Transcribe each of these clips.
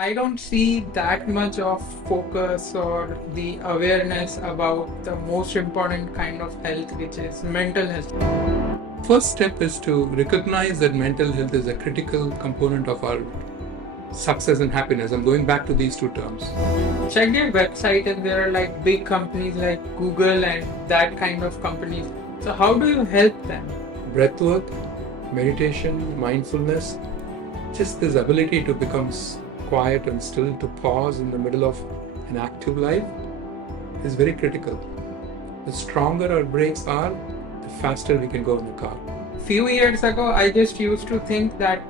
I don't see that much of focus or the awareness about the most important kind of health, which is mental health. First step is to recognize that mental health is a critical component of our success and happiness. I'm going back to these two terms. Check their website, and there are like big companies like Google and that kind of companies. So, how do you help them? Breathwork, meditation, mindfulness, just this ability to become quiet and still, to pause in the middle of an active life is very critical. The stronger our brakes are, the faster we can go in the car. Few years ago, I just used to think that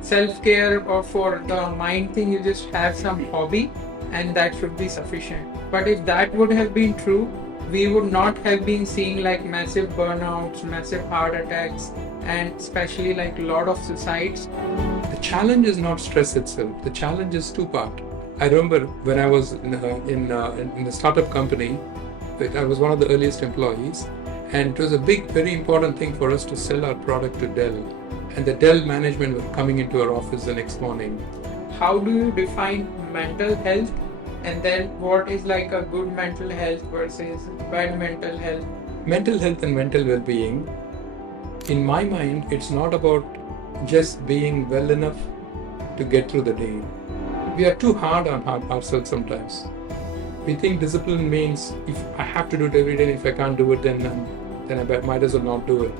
self-care or for the mind thing, you just have some hobby and that should be sufficient. But if that would have been true, we would not have been seeing like massive burnouts, massive heart attacks, and especially like a lot of suicides. The challenge is not stress itself. The challenge is two-part. I remember when I was in the startup company, I was one of the earliest employees, and it was a big, very important thing for us to sell our product to Dell. And the Dell management were coming into our office the next morning. How do you define mental health? And then what is like a good mental health versus bad mental health? Mental health and mental well-being, in my mind, it's not about just being well enough to get through the day. We are too hard on ourselves sometimes. We think discipline means if I have to do it every day, if I can't do it, then I might as well not do it.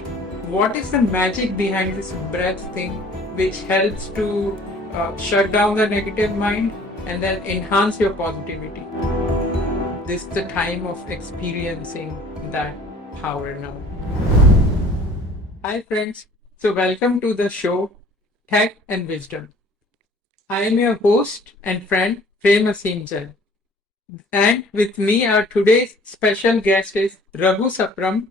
What is the magic behind this breath thing which helps to shut down the negative mind and then enhance your positivity? This is the time of experiencing that power now. Hi friends, so welcome to the show Tech and Wisdom. I am your host and friend Prem Aseem Jain. And with me, our today's special guest is Raghu Sapuram,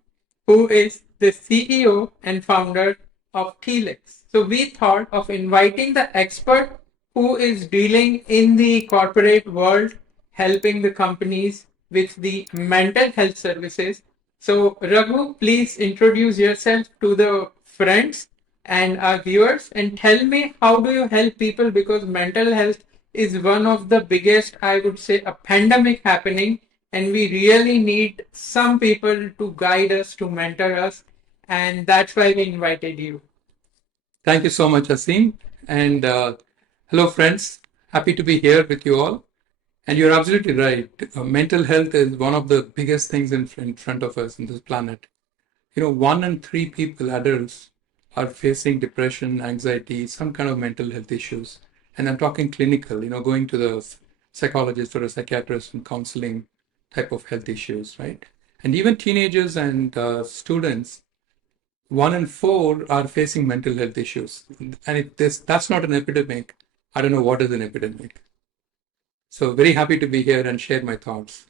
who is the CEO and founder of TLEX. So we thought of inviting the expert who is dealing in the corporate world, helping the companies with the mental health services. So Raghu, please introduce yourself to the friends and our viewers and tell me how do you help people, because mental health is one of the biggest, I would say, a pandemic happening, and we really need some people to guide us, to mentor us, and that's why we invited you. Thank you so much, Aseem. And hello, friends. Happy to be here with you all. And you're absolutely right. Mental health is one of the biggest things in front of us in this planet. You know, 1 in 3 people, adults, are facing depression, anxiety, some kind of mental health issues. And I'm talking clinical, going to the psychologist or a psychiatrist and counseling type of health issues, right? And even teenagers and students, 1 in 4 are facing mental health issues. And if that's not an epidemic, I don't know what is an epidemic. So very happy to be here and share my thoughts.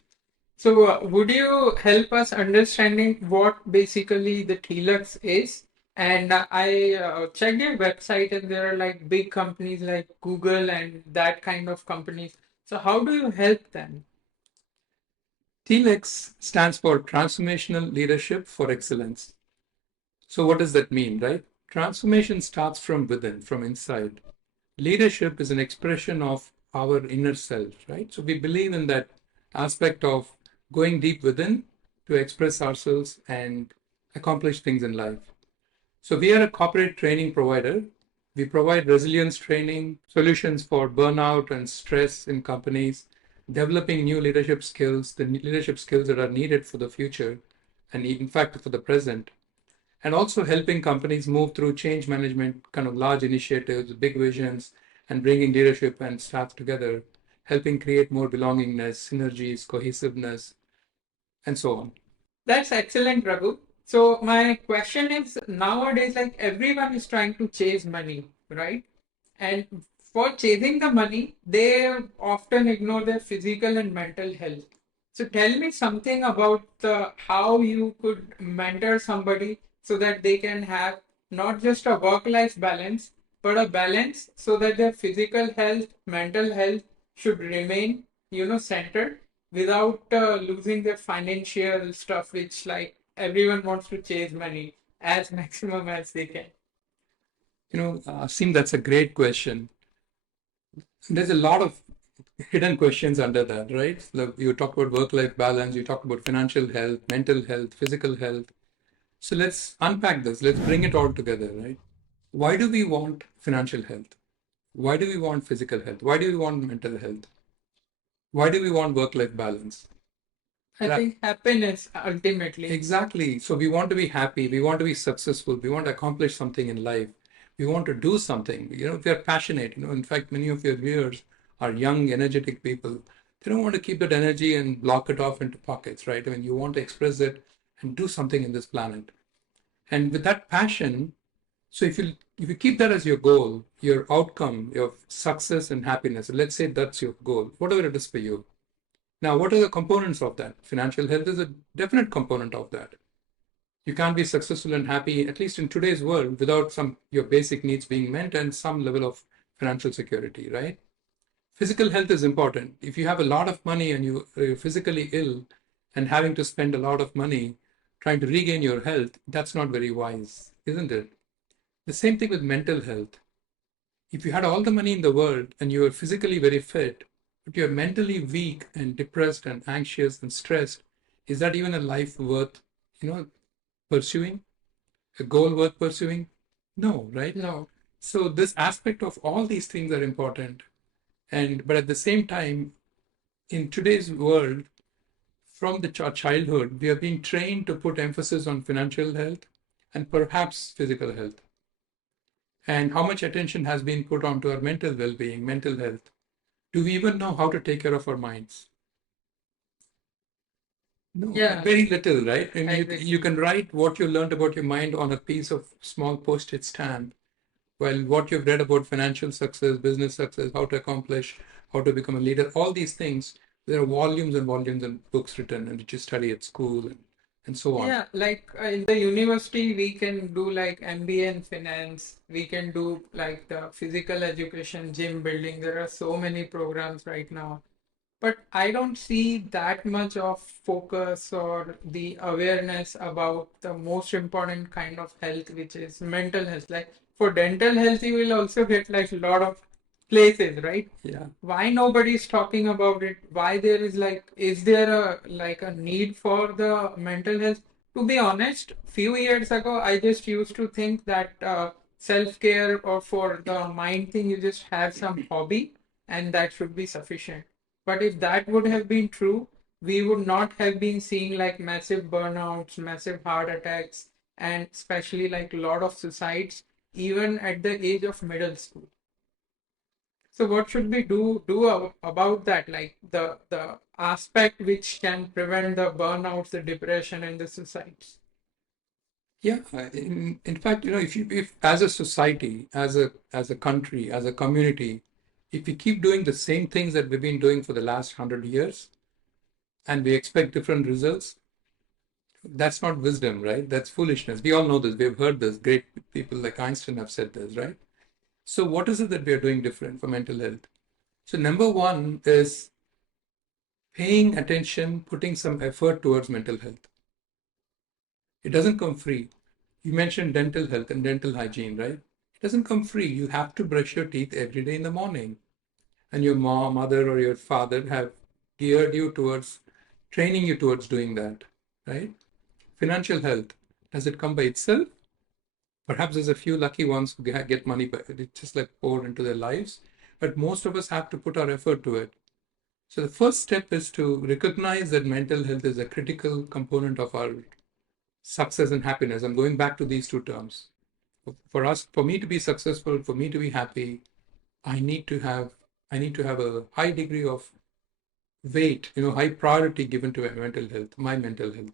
So, would you help us understanding what basically the TLEX is? And I checked your website, and there are like big companies like Google and that kind of companies. So, how do you help them? TLEX stands for Transformational Leadership for Excellence. So what does that mean, right? Transformation starts from within, from inside. Leadership is an expression of our inner self, right? So we believe in that aspect of going deep within to express ourselves and accomplish things in life. So we are a corporate training provider. We provide resilience training, solutions for burnout and stress in companies, developing new leadership skills, the leadership skills that are needed for the future and in fact for the present, and also helping companies move through change management, kind of large initiatives, big visions, and bringing leadership and staff together, helping create more belongingness, synergies, cohesiveness, and so on. That's excellent, Raghu. So my question is, nowadays, like everyone is trying to chase money, right? And for chasing the money, they often ignore their physical and mental health. So tell me something about how you could mentor somebody so that they can have not just a work-life balance, but a balance so that their physical health, mental health should remain, centered without losing their financial stuff, which like everyone wants to chase money as maximum as they can. Sim, that's a great question. There's a lot of hidden questions under that, right? You talk about work-life balance, you talk about financial health, mental health, physical health. So let's unpack this. Let's bring it all together, right? Why do we want financial health? Why do we want physical health? Why do we want mental health? Why do we want work-life balance? I think happiness ultimately. Exactly. So we want to be happy. We want to be successful. We want to accomplish something in life. We want to do something. If you're passionate, in fact, many of your viewers are young, energetic people. They don't want to keep that energy and block it off into pockets, right? I mean, you want to express it and do something in this planet. And with that passion, so if you keep that as your goal, your outcome, your success and happiness, let's say that's your goal, whatever it is for you. Now, what are the components of that? Financial health is a definite component of that. You can't be successful and happy, at least in today's world, without some your basic needs being met and some level of financial security, right? Physical health is important. If you have a lot of money and you're physically ill and having to spend a lot of money trying to regain your health, that's not very wise, isn't it? The same thing with mental health. If you had all the money in the world and you were physically very fit, but you're mentally weak and depressed and anxious and stressed, is that even a life worth, you know, pursuing? A goal worth pursuing? No, right? No. So this aspect of all these things are important. But at the same time, in today's world, from the childhood, we are being trained to put emphasis on financial health and perhaps physical health. And how much attention has been put onto our mental well-being, mental health? Do we even know how to take care of our minds? No, Yeah, very little, right? I mean, you exactly. can write what you learned about your mind on a piece of small post-it stamp. Well, what you've read about financial success, business success, how to accomplish, how to become a leader, all these things, there are volumes and volumes of books written and which you study at school and so on. Yeah, like in the university, we can do like MBA in finance. We can do like the physical education, gym building. There are so many programs right now. But I don't see that much of focus or the awareness about the most important kind of health, which is mental health. Like for dental health, you will also get like a lot of places, right? Yeah. Why nobody's talking about it? Why there is like, is there a need for the mental health? To be honest, few years ago, I just used to think that self-care or for the mind thing, you just have some hobby and that should be sufficient. But if that would have been true, we would not have been seeing like massive burnouts, massive heart attacks, and especially like a lot of suicides, even at the age of middle school. So what should we do about that? Like the aspect which can prevent the burnouts, the depression, and the suicides. Yeah. In fact, if as a society, as a country, as a community, if we keep doing the same things that we've been doing for the last 100 years and we expect different results, that's not wisdom, right? That's foolishness. We all know this. We've heard this. Great people like Einstein have said this, right? So, what is it that we are doing different for mental health? So, number one is paying attention, putting some effort towards mental health. It doesn't come free. You mentioned dental health and dental hygiene, right? It doesn't come free. You have to brush your teeth every day in the morning. And your mom, mother, or your father have geared you towards training you towards doing that, right? Financial health. Does it come by itself? Perhaps there's a few lucky ones who get money, but it's just like poured into their lives. But most of us have to put our effort to it. So the first step is to recognize that mental health is a critical component of our success and happiness. I'm going back to these two terms. For me to be successful, for me to be happy, I need to have I need to have a high degree of weight, high priority given to my mental health.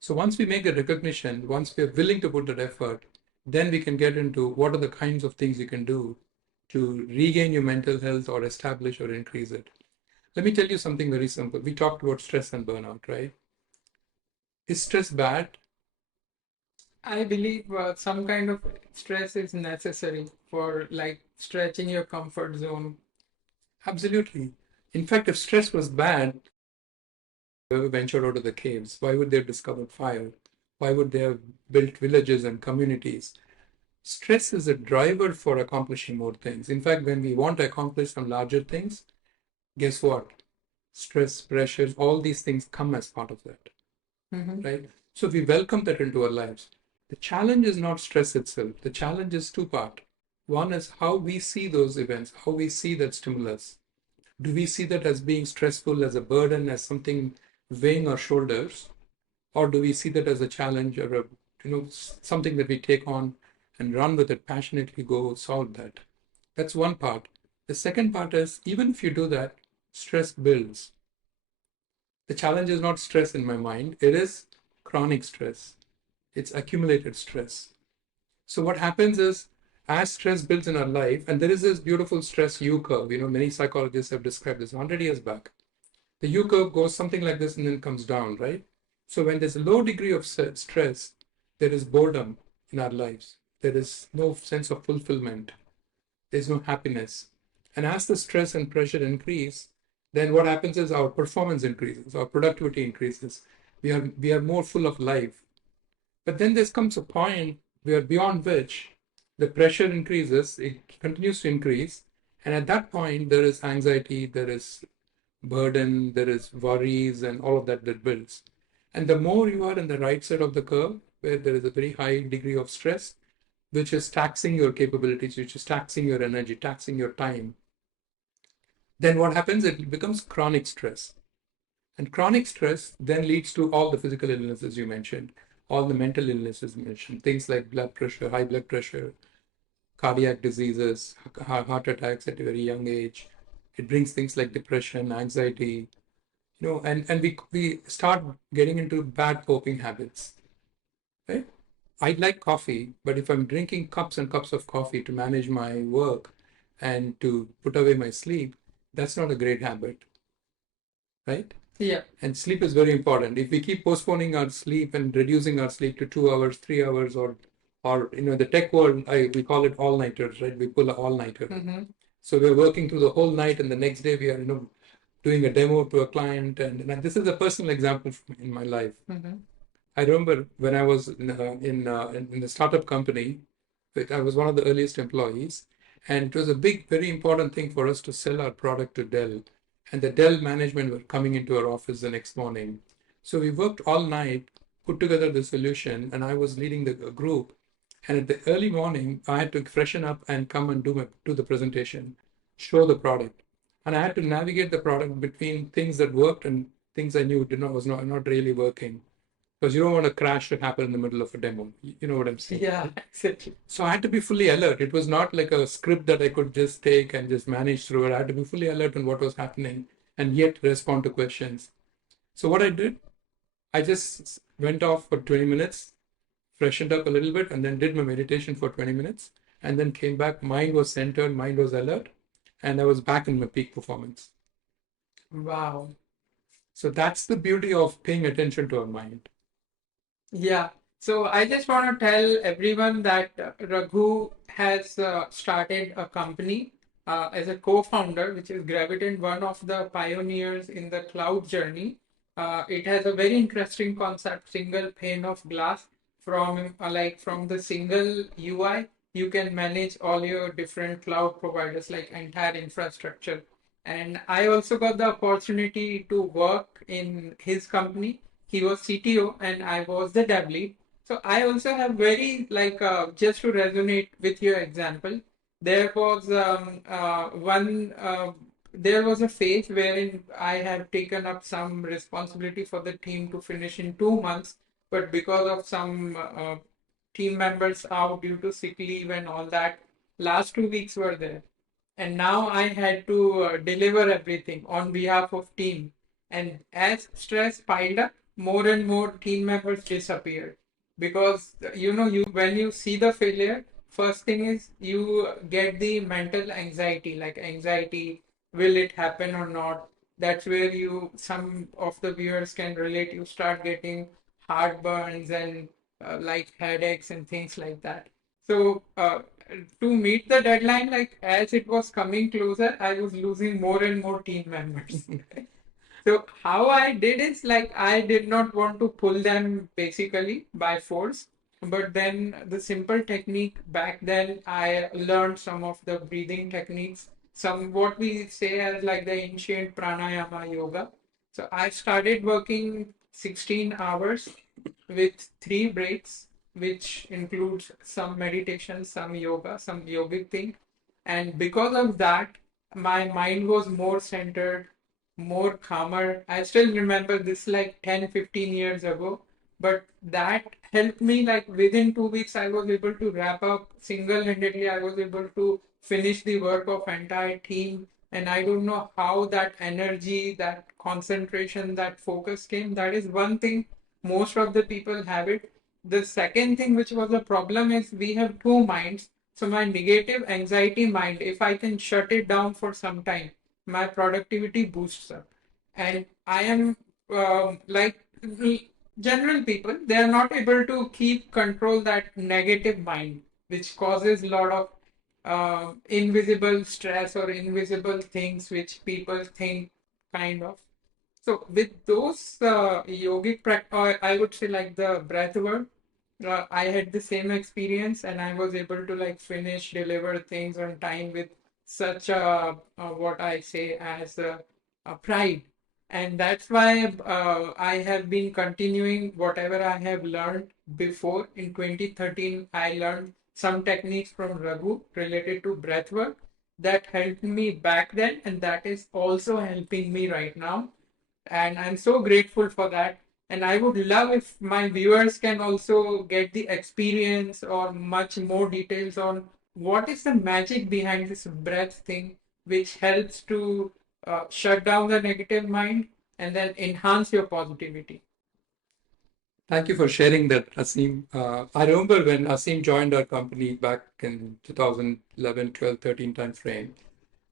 So once we make the recognition, once we are willing to put that effort, then we can get into what are the kinds of things you can do to regain your mental health or establish or increase it. Let me tell you something very simple. We talked about stress and burnout, right? Is stress bad? I believe some kind of stress is necessary for like stretching your comfort zone. Absolutely. In fact, if stress was bad, they ever ventured out of the caves? Why would they have discovered fire? Why would they have built villages and communities? Stress is a driver for accomplishing more things. In fact, when we want to accomplish some larger things, guess what? Stress, pressures, all these things come as part of that, right? So we welcome that into our lives. The challenge is not stress itself. The challenge is two-part. One is how we see those events, how we see that stimulus. Do we see that as being stressful, as a burden, as something weighing our shoulders, or do we see that as a challenge or a something that we take on and run with it passionately, go solve that? That's one part. The second part is even if you do that, stress builds. The challenge is not stress in my mind, it is chronic stress. It's accumulated stress. So what happens is as stress builds in our life, and there is this beautiful stress U curve, many psychologists have described this 100 years back. The U curve goes something like this and then comes down, right? So when there's a low degree of stress, there is boredom in our lives. There is no sense of fulfillment. There's no happiness. And as the stress and pressure increase, then what happens is our performance increases, our productivity increases. We are more full of life. But then there comes a point where beyond which the pressure increases, it continues to increase. And at that point, there is anxiety, there is burden, there is worries, and all of that that builds. And the more you are in the right side of the curve, where there is a very high degree of stress, which is taxing your capabilities, which is taxing your energy, taxing your time, then what happens? It becomes chronic stress. And chronic stress then leads to all the physical illnesses you mentioned, all the mental illnesses you mentioned, things like blood pressure, high blood pressure, cardiac diseases, heart attacks at a very young age. It brings things like depression, anxiety, and we start getting into bad coping habits, right? I like coffee, but if I'm drinking cups and cups of coffee to manage my work and to put away my sleep, that's not a great habit, right? Yeah. And sleep is very important. If we keep postponing our sleep and reducing our sleep to 2 hours, 3 hours, or the tech world, we call it all nighters, right? We pull an all nighter. So we're working through the whole night, and the next day we are, doing a demo to a client. And this is a personal example in my life. I remember when I was in the startup company, I was one of the earliest employees, and it was a big, very important thing for us to sell our product to Dell. And the Dell management were coming into our office the next morning. So we worked all night, put together the solution, and I was leading the group. And at the early morning, I had to freshen up and come and do the presentation, show the product. And I had to navigate the product between things that worked and things I knew was not really working. Because you don't want a crash to happen in the middle of a demo. You know what I'm saying? Yeah, exactly. So I had to be fully alert. It was not like a script that I could just take and just manage through it. I had to be fully alert on what was happening and yet respond to questions. So what I did, I just went off for 20 minutes, freshened up a little bit, and then did my meditation for 20 minutes, and then came back. Mind was centered, mind was alert, and I was back in my peak performance. Wow. So that's the beauty of paying attention to our mind. Yeah. So I just want to tell everyone that Raghu has started a company as a co-founder, which is Gravitant, one of the pioneers in the cloud journey. It has a very interesting concept, single pane of glass. From the single UI, you can manage all your different cloud providers, like entire infrastructure. And I also got the opportunity to work in his company. He was CTO and I was the dev lead. So I also have very just to resonate with your example, there was there was a phase wherein I have taken up some responsibility for the team to finish in 2 months, but because of some team members out due to sick leave and all that, last 2 weeks were there, and now I had to deliver everything on behalf of team. And as stress piled up, more and more team members disappeared because you when you see the failure, first thing is you get the mental anxiety, like anxiety, will it happen or not? That's where you some of the viewers can relate. You start getting heartburns and like headaches and things like that. So to meet the deadline, like as it was coming closer, I was losing more and more team members. So how I did is like I did not want to pull them basically by force. But then the simple technique back then, I learned some of the breathing techniques, some what we say as like the ancient pranayama yoga. So I started working 16 hours with 3 breaks, which includes some meditation, some yoga, some yogic thing. And because of that, my mind was more centered, more calmer. I still remember this like 10, 15 years ago, but that helped me. Like within 2 weeks, I was able to wrap up single-handedly. I was able to finish the work of entire team. And I don't know how that energy, that concentration, that focus came. That is one thing most of the people have it. The second thing, which was a problem, is we have two minds. So my negative anxiety mind, if I can shut it down for some time, my productivity boosts up. And I am like general people, they are not able to keep control that negative mind, which causes a lot of invisible stress or invisible things which people think kind of. So with those yogic practice, I would say like the breath work, I had the same experience, and I was able to like finish, deliver things on time with such what I say as a pride. And that's why I have been continuing whatever I have learned before. In 2013, I learned some techniques from Raghu related to breath work that helped me back then, and that is also helping me right now, and I'm so grateful for that. And I would love if my viewers can also get the experience or much more details on what is the magic behind this breath thing, which helps to shut down the negative mind and then enhance your positivity. Thank you for sharing that, Aseem. I remember when Aseem joined our company back in 2011, 12, 13 time frame.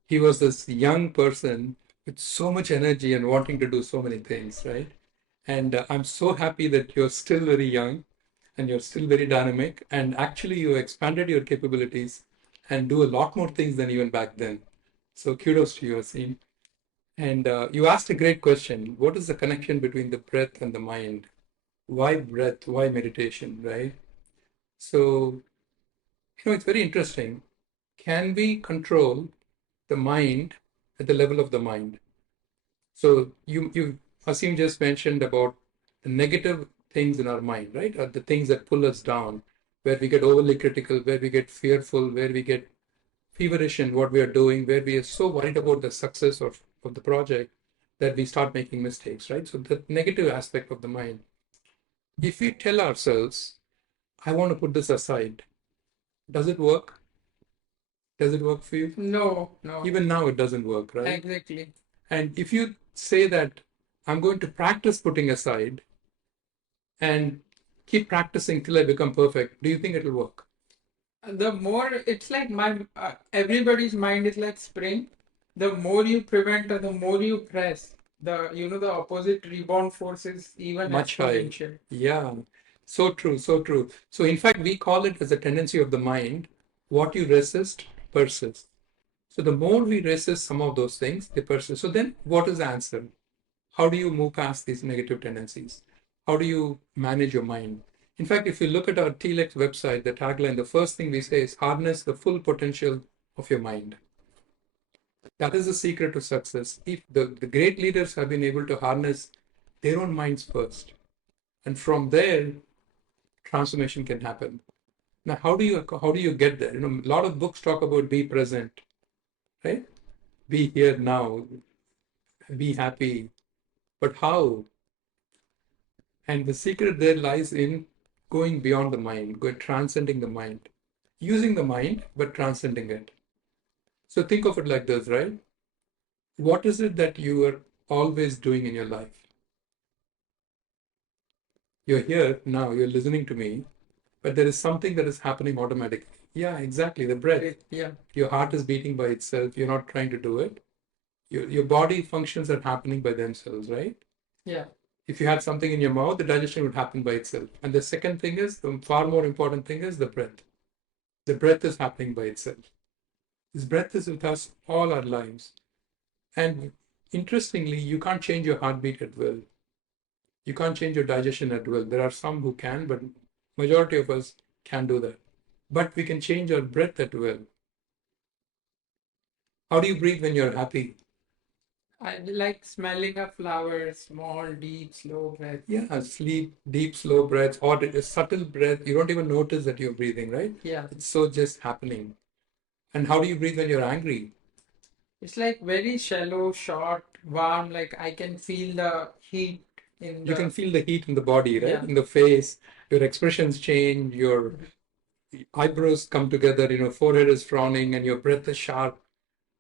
He was this young person with so much energy and wanting to do so many things, right? And I'm so happy that you're still very young and you're still very dynamic. And actually, you expanded your capabilities and do a lot more things than even back then. So kudos to you, Aseem. And you asked a great question. What is the connection between the breath and the mind? Why breath? Why meditation, right? So, it's very interesting. Can we control the mind at the level of the mind? So Asim just mentioned about the negative things in our mind, right? Are the things that pull us down, where we get overly critical, where we get fearful, where we get feverish in what we are doing, where we are so worried about the success of the project that we start making mistakes, right? So the negative aspect of the mind. If we tell ourselves, I want to put this aside, does it work? Does it work for you? No, no. Even now, it doesn't work, right? Exactly. And if you say that I'm going to practice putting aside and keep practicing till I become perfect, do you think it'll work? The more it's like my everybody's mind is like spring. The more you prevent or the more you press, the opposite rebound force is even Much higher. exponential. Yeah. So true, so true. So in fact, we call it as a tendency of the mind, what you resist persists. So the more we resist some of those things, they persist. So then what is the answer? How do you move past these negative tendencies? How do you manage your mind? In fact, if you look at our TLEX website, the tagline, the first thing we say is harness the full potential of your mind. That is the secret to success. If the great leaders have been able to harness their own minds first, and from there, transformation can happen. Now, how do you get there? A lot of books talk about be present, right? Be here now, be happy. But how? And the secret there lies in going beyond the mind, transcending the mind, using the mind, but transcending it. So think of it like this, right? What is it that you are always doing in your life? You're here now, you're listening to me, but there is something that is happening automatically. Yeah, exactly, the breath. Yeah. Your heart is beating by itself. You're not trying to do it. Your body functions are happening by themselves, right? Yeah. If you had something in your mouth, the digestion would happen by itself. And the second thing is, the far more important thing is the breath. The breath is happening by itself. This breath is with us all our lives. And interestingly, you can't change your heartbeat at will. You can't change your digestion at will. There are some who can, but Majority of us can do that. But we can change our breath at will. How do you breathe when you're happy? I like smelling a flower, small, deep, slow breath. Yeah, sleep, deep, slow breaths, or a subtle breath. You don't even notice that you're breathing, right? Yeah. It's so just happening. And how do you breathe when you're angry? It's like very shallow, short, warm, like I can feel the heat in You can the, feel the heat in the body, right? yeah. In the face, your expressions change, your eyebrows come together, forehead is frowning, and your breath is sharp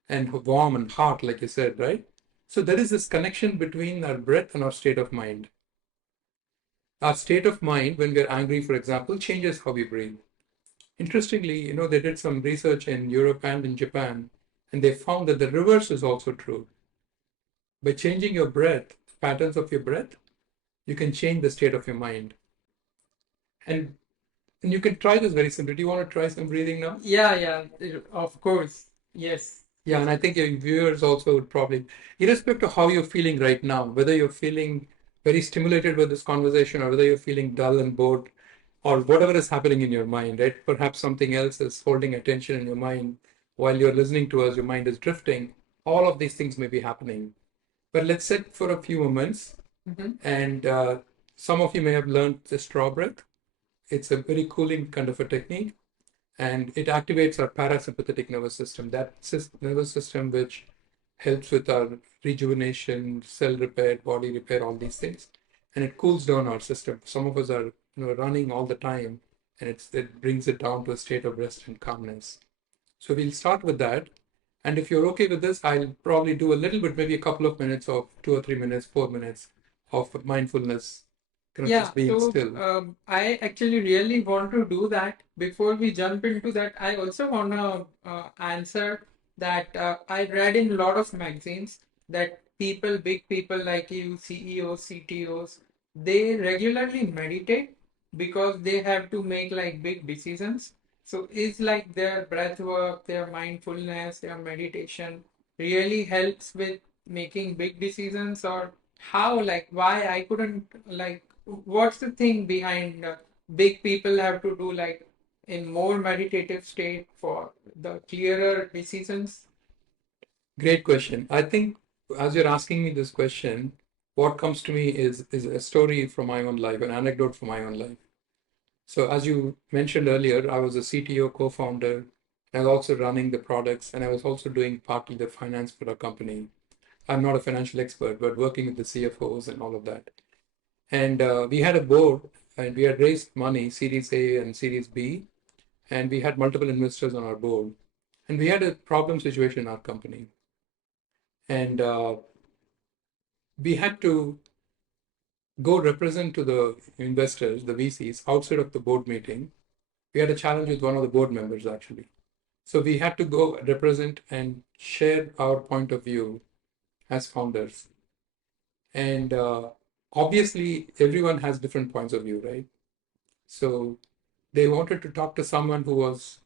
and warm and hot, like you said, right? So there is this connection between our breath and our state of mind. Our state of mind, when we're angry, for example, changes how we breathe. Interestingly, they did some research in Europe and in Japan, and they found that the reverse is also true. By changing your breath, patterns of your breath, you can change the state of your mind. And and you can try this very simply. Do you want to try some breathing now? Yeah, yeah, of course. Yes. Yeah, and I think your viewers also would probably, irrespective of how you're feeling right now, whether you're feeling very stimulated with this conversation or whether you're feeling dull and bored or whatever is happening in your mind, right? Perhaps something else is holding attention in your mind while you're listening to us, your mind is drifting. All of these things may be happening. But let's sit for a few moments, and some of you may have learned the straw breath. It's a very cooling kind of a technique, and it activates our parasympathetic nervous system, that nervous system which helps with our rejuvenation, cell repair, body repair, all these things, and it cools down our system. Some of us are running all the time, and it brings it down to a state of rest and calmness. So we'll start with that. And if you're okay with this, I'll probably do a little bit, maybe a couple of minutes of 2 or 3 minutes, 4 minutes of mindfulness, kind of Yeah, just being so still. I actually really want to do that. Before we jump into that, I also want to answer that I read in a lot of magazines that people, big people like you, CEOs, CTOs, they regularly meditate because they have to make like big decisions. So is like their breath work, their mindfulness, their meditation really helps with making big decisions, or how, like why I couldn't like what's the thing behind big people have to do like in more meditative state for the clearer decisions? Great question. I think as you're asking me this question, what comes to me is a story from my own life, an anecdote from my own life. So as you mentioned earlier, I was a CTO co-founder. I was also running the products, and I was also doing partly the finance for our company. I'm not a financial expert, but working with the CFOs and all of that. And we had a board, and we had raised money, Series A and Series B, and we had multiple investors on our board. And we had a problem situation in our company. And we had to go represent to the investors, the VCs, outside of the board meeting. We had a challenge with one of the board members, actually. So we had to go represent and share our point of view as founders. And obviously, everyone has different points of view, right? So they wanted to talk to someone who was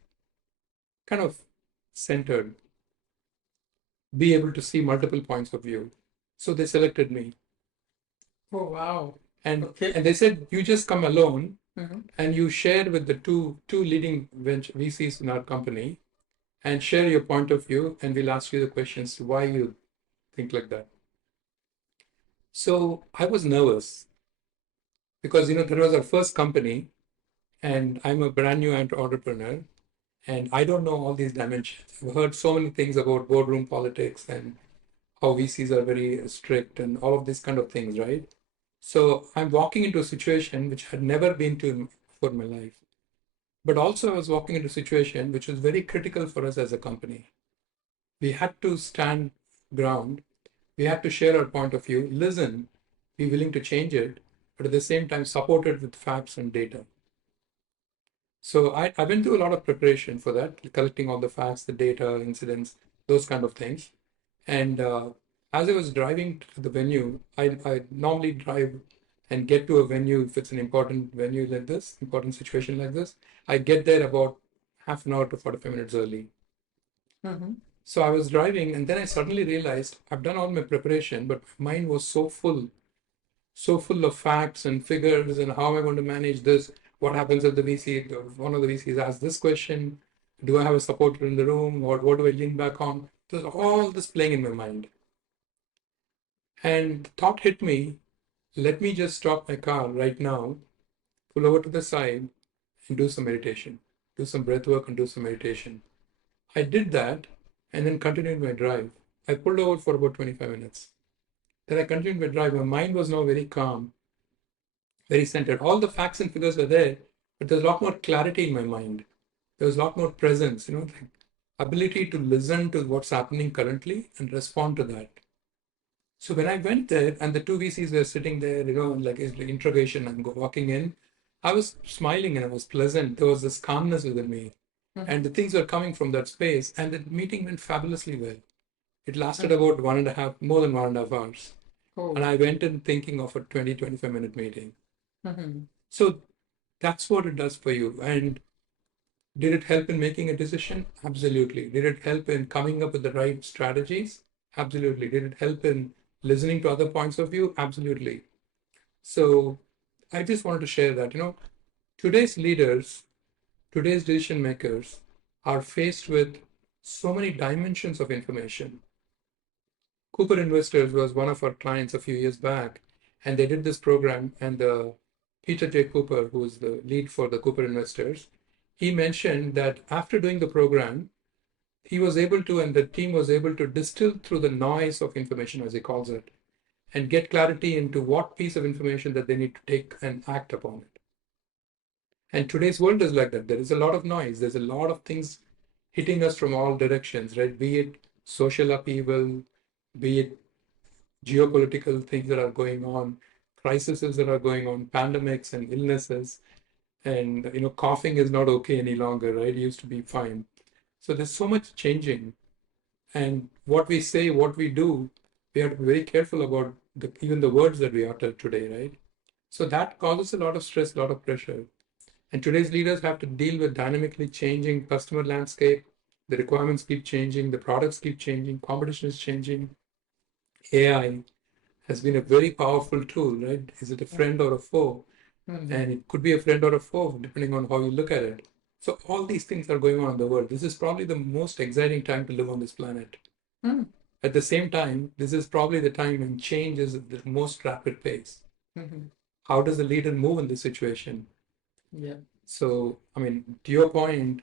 kind of centered, be able to see multiple points of view. So they selected me. Oh wow. And Okay. and they said, you just come alone Mhm. and you share with the two leading VCs in our company and share your point of view, and we'll ask you the questions why you think like that. So I was nervous because that was our first company, and I'm a brand new entrepreneur, and I don't know all these dimensions. I've heard so many things about boardroom politics and how VCs are very strict and all of these kind of things, right? So I'm walking into a situation which I had never been to for my life. But also I was walking into a situation which was very critical for us as a company. We had to stand ground. We had to share our point of view, listen, be willing to change it, but at the same time support it with facts and data. So I went through a lot of preparation for that, collecting all the facts, the data, incidents, those kind of things. And as I was driving to the venue, I normally drive and get to a venue if it's an important venue like this, important situation like this. I get there about half an hour to 45 minutes early. Mhm. So I was driving, and then I suddenly realized I've done all my preparation, but my mind was so full of facts and figures and how am I going to manage this? What happens if the VC, one of the VCs asks this question? Do I have a supporter in the room? What do I lean back on? There's all this playing in my mind. And the thought hit me, let me just stop my car right now, pull over to the side, and do some meditation, do some breath work and do some meditation. I did that and then continued my drive. I pulled over for about 25 minutes. Then I continued my drive. My mind was now very calm, very centered. All the facts and figures were there, but there's a lot more clarity in my mind. There was a lot more presence, the ability to listen to what's happening currently and respond to that. So when I went there and the two VCs were sitting there, like it's like interrogation, I'm walking in, I was smiling and I was pleasant. There was this calmness within me. And the things were coming from that space. And the meeting went fabulously well. It lasted about more than 1.5 hours. Oh. And I went in thinking of a 20, 25-minute meeting. Mm-hmm. So that's what it does for you. And did it help in making a decision? Absolutely. Did it help in coming up with the right strategies? Absolutely. Did it help in listening to other points of view? Absolutely. So I just wanted to share that, today's leaders, today's decision makers are faced with so many dimensions of information. Cooper Investors was one of our clients a few years back, and they did this program. And Peter J. Cooper, who is the lead for the Cooper Investors, he mentioned that after doing the program, he was able to, and the team was able to distill through the noise of information, as he calls it, and get clarity into what piece of information that they need to take and act upon it. And today's world is like that. There is a lot of noise. There's a lot of things hitting us from all directions, right? Be it social upheaval, be it geopolitical things that are going on, crises that are going on, pandemics and illnesses. And, coughing is not okay any longer, right? It used to be fine. So there's so much changing. And what we say, what we do, we have to be very careful about even the words that we utter today, right? So that causes a lot of stress, a lot of pressure. And today's leaders have to deal with dynamically changing customer landscape. The requirements keep changing, the products keep changing, competition is changing. AI has been a very powerful tool, right? Is it a friend or a foe? Mm-hmm. And it could be a friend or a foe, depending on how you look at it. So all these things are going on in the world. This is probably the most exciting time to live on this planet. Mm-hmm. At the same time, this is probably the time when change is at the most rapid pace. Mm-hmm. How does the leader move in this situation? Yeah. So, to your point,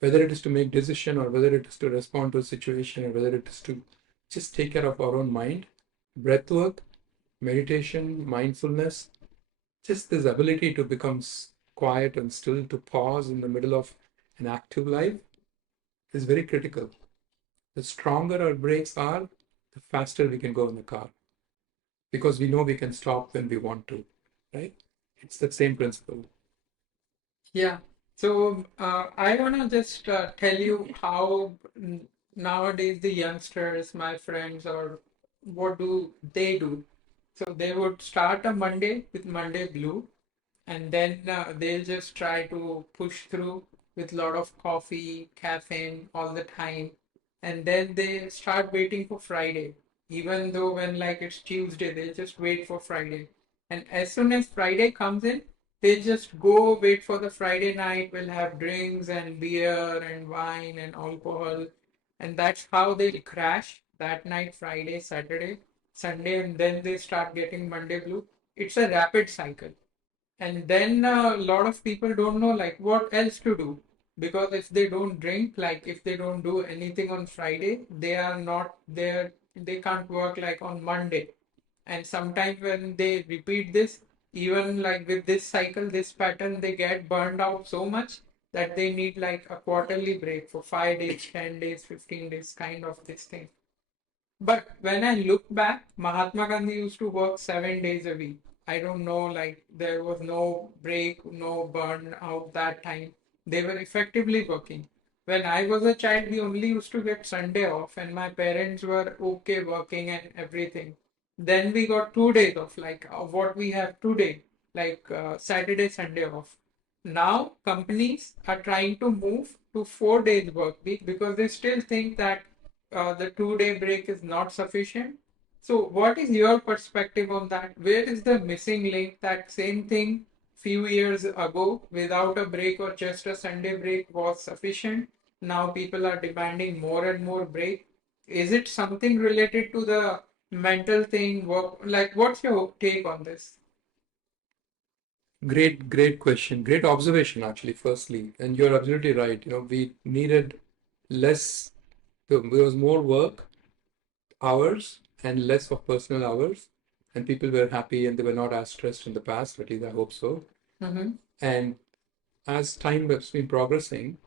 whether it is to make decision or whether it is to respond to a situation or whether it is to just take care of our own mind, breath work, meditation, mindfulness, just this ability to become quiet and still, to pause in the middle of an active life is very critical. The stronger our brakes are, the faster we can go in the car because we know we can stop when we want to, right? It's the same principle. Yeah. So I want to just tell you how nowadays the youngsters, my friends, or what do they do? So they would start a Monday with Monday Blue, and then they'll just try to push through with a lot of coffee, caffeine all the time, and then they start waiting for Friday. Even though when like it's Tuesday, they'll just wait for Friday. And as soon as Friday comes in, they just go wait for the Friday night. We'll have drinks and beer and wine and alcohol, and that's how they crash that night, Friday, Saturday, Sunday, and then they start getting Monday Blue. It's a rapid cycle. And then a lot of people don't know like what else to do, because if they don't drink, like if they don't do anything on Friday, they are not there, they can't work like on Monday. And sometimes when they repeat this, even like with this cycle, this pattern, they get burned out so much that they need like a quarterly break for 5 days, 10 days, 15 days, kind of this thing. But when I look back, Mahatma Gandhi used to work 7 days a week. I don't know, like there was no break, no burn out that time. They were effectively working. When I was a child, we only used to get Sunday off, and my parents were okay working and everything. Then we got 2 days off, like what we have today, like Saturday, Sunday off. Now companies are trying to move to 4 days work week because they still think that the 2 day break is not sufficient. So, what is your perspective on that? Where is the missing link? That same thing few years ago, without a break or just a Sunday break was sufficient. Now people are demanding more and more break. Is it something related to the mental thing? Like, what's your take on this? Great question. Great observation, actually, firstly. And you're absolutely right. We needed less, there was more work hours and less of personal hours, and people were happy and they were not as stressed in the past, at least I hope so. Mm-hmm. And as time has been progressing,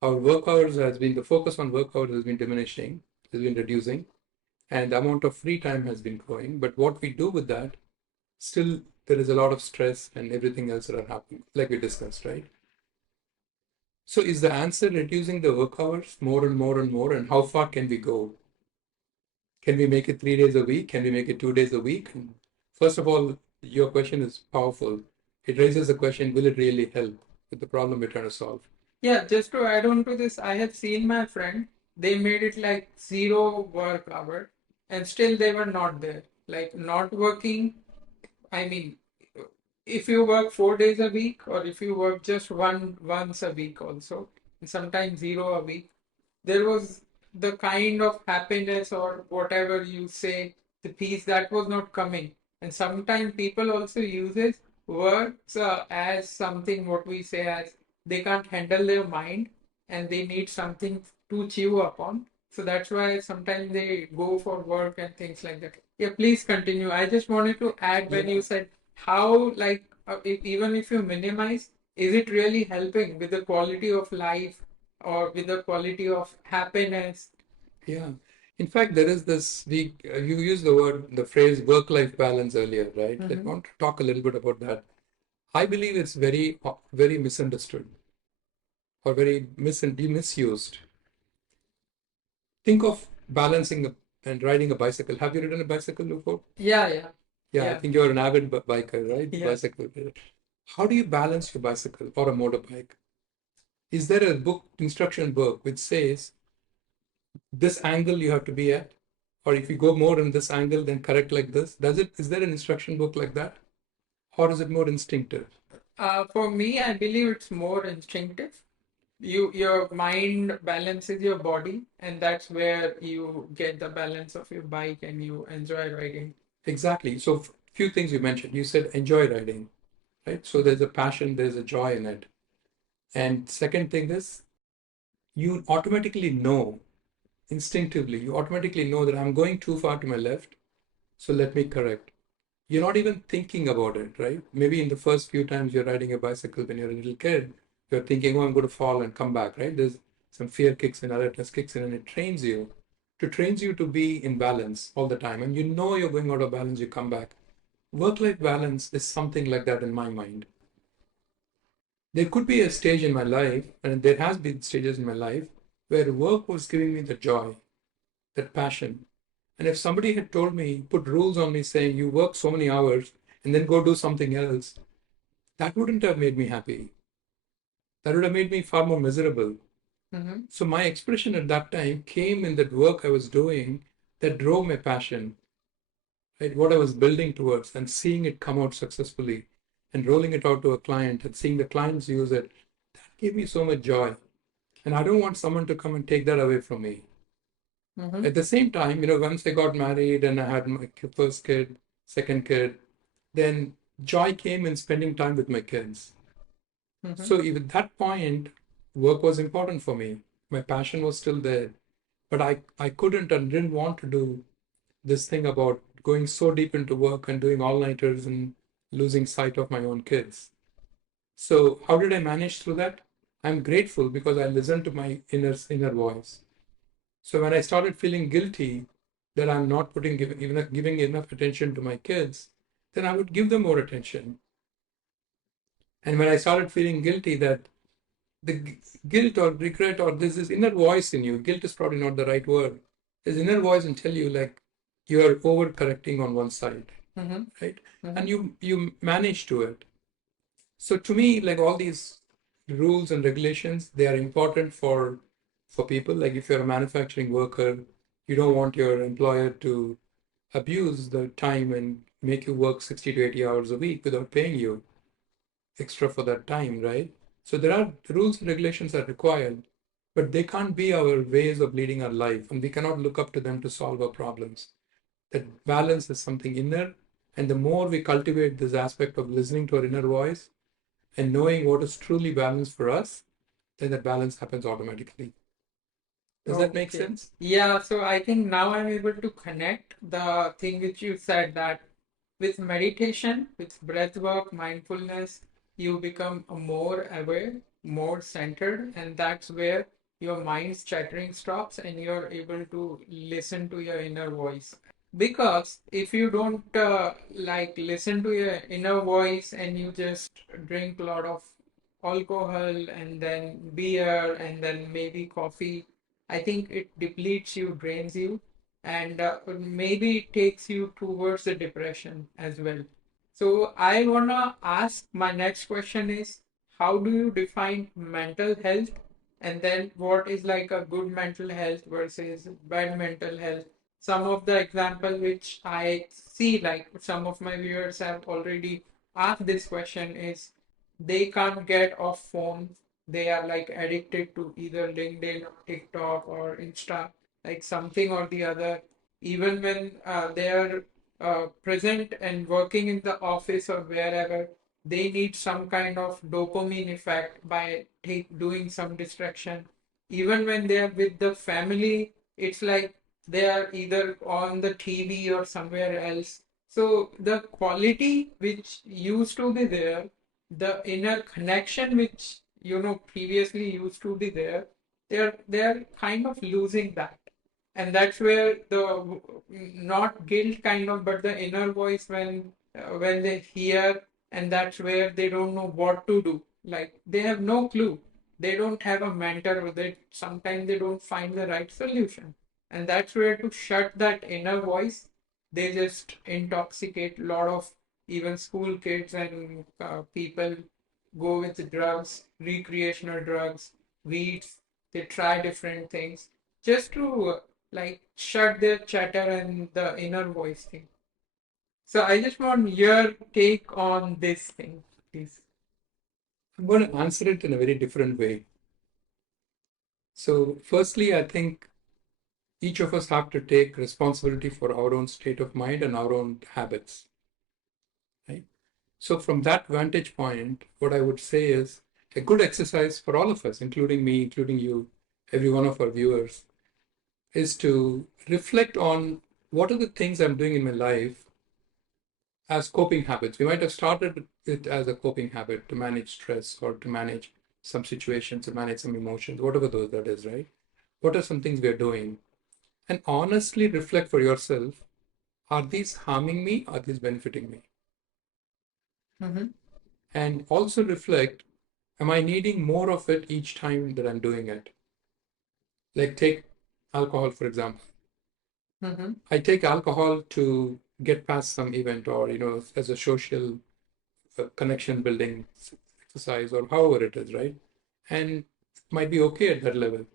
our work hours has been, the focus on work hours has been diminishing, has been reducing, and the amount of free time has been growing. But what we do with that, still there is a lot of stress and everything else that are happening, like we discussed, right? So is the answer reducing the work hours more and more and more? And how far can we go? Can we make it 3 days a week? Can we make it 2 days a week? First of all, your question is powerful. It raises the question, will it really help with the problem we're trying to solve? Yeah, just to add on to this, I have seen my friend, they made it like zero work hour and still they were not there. Like not working, I mean, if you work 4 days a week or if you work just once a week also, and sometimes zero a week, there was the kind of happiness or whatever you say, the peace that was not coming. And sometimes people also uses works as something what we say as they can't handle their mind and they need something to chew upon. So that's why sometimes they go for work and things like that. Yeah, please continue. I just wanted to add when Yeah. you said how like even if you minimize, is it really helping with the quality of life or with the quality of happiness? Yeah. In fact, there is this, you used the phrase work-life balance earlier, right? I Mm-hmm. want to talk a little bit about that. I believe it's very misunderstood or very misused. Think of balancing and riding a bicycle. Have you ridden a bicycle before? Yeah, yeah, Yeah, I yeah, think you're an avid biker, right? yeah. Bicycle. How do you balance your bicycle or a motorbike? Is there a instruction book, which says this angle you have to be at? Or if you go more in this angle, then correct like this? Is there an instruction book like that? Or is it more instinctive? For me, I believe it's more instinctive. Your mind balances your body, and that's where you get the balance of your bike and you enjoy riding. Exactly. So, few things you mentioned. You said enjoy riding, right? So there's a passion, there's a joy in it. And second thing is you automatically know, instinctively, you automatically know that I'm going too far to my left, so let me correct. You're not even thinking about it, right? Maybe in the first few times you're riding a bicycle when you're a little kid, you're thinking, oh, I'm going to fall and come back, right? There's some fear kicks in, alertness kicks in, and it trains you to be in balance all the time. And you know you're going out of balance, you come back. Work-life balance is something like that in my mind. There could be a stage in my life, and there has been stages in my life, where work was giving me the joy, that passion. And if somebody had told me, put rules on me saying, you work so many hours and then go do something else, that wouldn't have made me happy. That would have made me far more miserable. Mm-hmm. So my expression at that time came in that work I was doing that drove my passion, right? What I was building towards and seeing it come out successfully and rolling it out to a client and seeing the clients use it, that gave me so much joy. And I don't want someone to come and take that away from me. Mm-hmm. At the same time, once I got married and I had my first kid, second kid, then joy came in spending time with my kids. Mm-hmm. So even at that point, work was important for me. My passion was still there, but I couldn't and didn't want to do this thing about going so deep into work and doing all-nighters and losing sight of my own kids. So how did I manage through that? I'm grateful because I listened to my inner voice. So when I started feeling guilty that I'm not giving enough attention to my kids, then I would give them more attention. And when I started feeling guilty that guilt or regret or there's this inner voice in you, guilt is probably not the right word. There's inner voice and tell you like you are overcorrecting on one side, Mm-hmm. right? Mm-hmm. And you manage to it. So to me, like all these rules and regulations, they are important for people. Like if you're a manufacturing worker, you don't want your employer to abuse the time and make you work 60 to 80 hours a week without paying you. extra for that time, right? So there are rules and regulations are required, but they can't be our ways of leading our life, and we cannot look up to them to solve our problems. That balance is something inner, and the more we cultivate this aspect of listening to our inner voice and knowing what is truly balanced for us, then that balance happens automatically. Does that make Okay. sense? Yeah, so I think now I'm able to connect the thing which you said, that with meditation, with breath work, mindfulness, you become more aware, more centered, and that's where your mind's chattering stops and you're able to listen to your inner voice. Because if you don't like listen to your inner voice and you just drink a lot of alcohol and then beer and then maybe coffee, I think it depletes you, drains you, and maybe it takes you towards the depression as well. So I wanna ask, my next question is, how do you define mental health, and then what is like a good mental health versus bad mental health? Some of the example which I see, like some of my viewers have already asked this question, is they can't get off phone. They are like addicted to either LinkedIn or TikTok or Insta, like something or the other. Even when they are present and working in the office or wherever, they need some kind of dopamine effect by doing some distraction. Even when they are with the family, it's like they are either on the TV or somewhere else. So the quality which used to be there, the inner connection which previously used to be there, they're kind of losing that. And that's where the not guilt kind of, but the inner voice when they hear, and that's where they don't know what to do, like they have no clue, they don't have a mentor, or they sometimes they don't find the right solution. And that's where, to shut that inner voice, they just intoxicate a lot of, even school kids and people go with drugs, recreational drugs, weeds. They try different things just to like shut their chatter and the inner voice thing. So I just want your take on this thing, please. I'm going to answer it in a very different way. So, firstly, I think each of us have to take responsibility for our own state of mind and our own habits, right? So, from that vantage point, what I would say is a good exercise for all of us, including me, including you, every one of our viewers, is to reflect on what are the things I'm doing in my life as coping habits. We might have started it as a coping habit to manage stress or to manage some situations, to manage some emotions, whatever those that is, right? What are some things we are doing? And honestly reflect for yourself, are these harming me? Are these benefiting me? Mm-hmm. And also reflect, am I needing more of it each time that I'm doing it? Like take alcohol, for example. Mm-hmm. I take alcohol to get past some event or, as a social connection building exercise or however it is, right? And it might be okay at that level.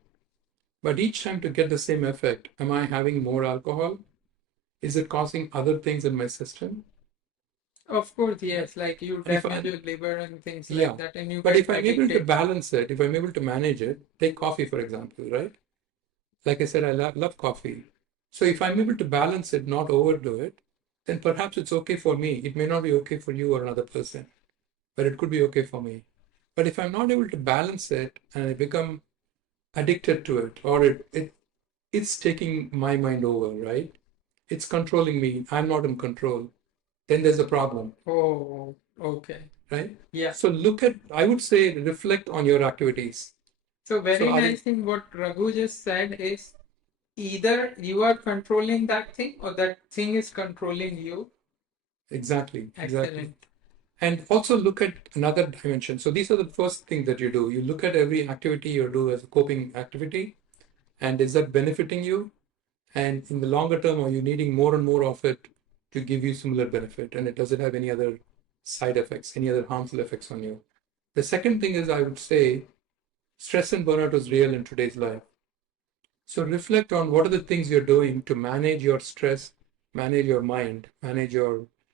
But each time to get the same effect, am I having more alcohol? Is it causing other things in my system? Of course, yes, like you And if damage I, your liver and things like yeah, that, and you but get if I'm able to addicted. balance it, if I'm able to manage it, take coffee, for example, right? Like I said, I love coffee. So if I'm able to balance it, not overdo it, then perhaps it's okay for me. It may not be okay for you or another person, but it could be okay for me. But if I'm not able to balance it and I become addicted to it, or it's taking my mind over, right? It's controlling me. I'm not in control. Then there's a problem, Oh, okay. right? Yeah. So I would say, reflect on your activities. So So very are they nice thing what Raghu just said is, either you are controlling that thing or that thing is controlling you. exactly, exactly. Excellent. And also look at another dimension. So these are the first things that you do. You look at every activity you do as a coping activity, and is that benefiting you? And in the longer term, are you needing more and more of it to give you similar benefit? And it doesn't have any other side effects, any other harmful effects on you. The second thing is, I would say, stress and burnout is real in today's life. So reflect on what are the things you're doing to manage your stress, manage your mind, and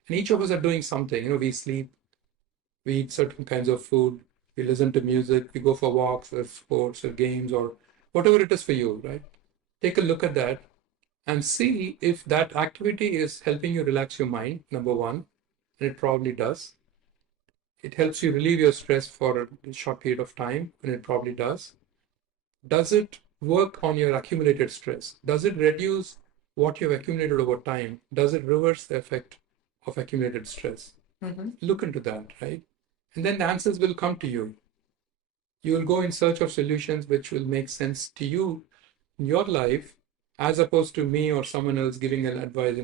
each of us are doing something. We sleep, We eat certain kinds of food, we listen to music, we go for walks or sports or games or whatever it is for you, right? Take a look at that and see if that activity is helping you relax your mind, number one, and it probably does. It helps you relieve your stress for a short period of time, and it probably does. Does it work on your accumulated stress? Does it reduce what you've accumulated over time? Does it reverse the effect of accumulated stress? Look into that, right? And then the answers will come to you. You will go in search of solutions which will make sense to you in your life, as opposed to me or someone else giving an advice,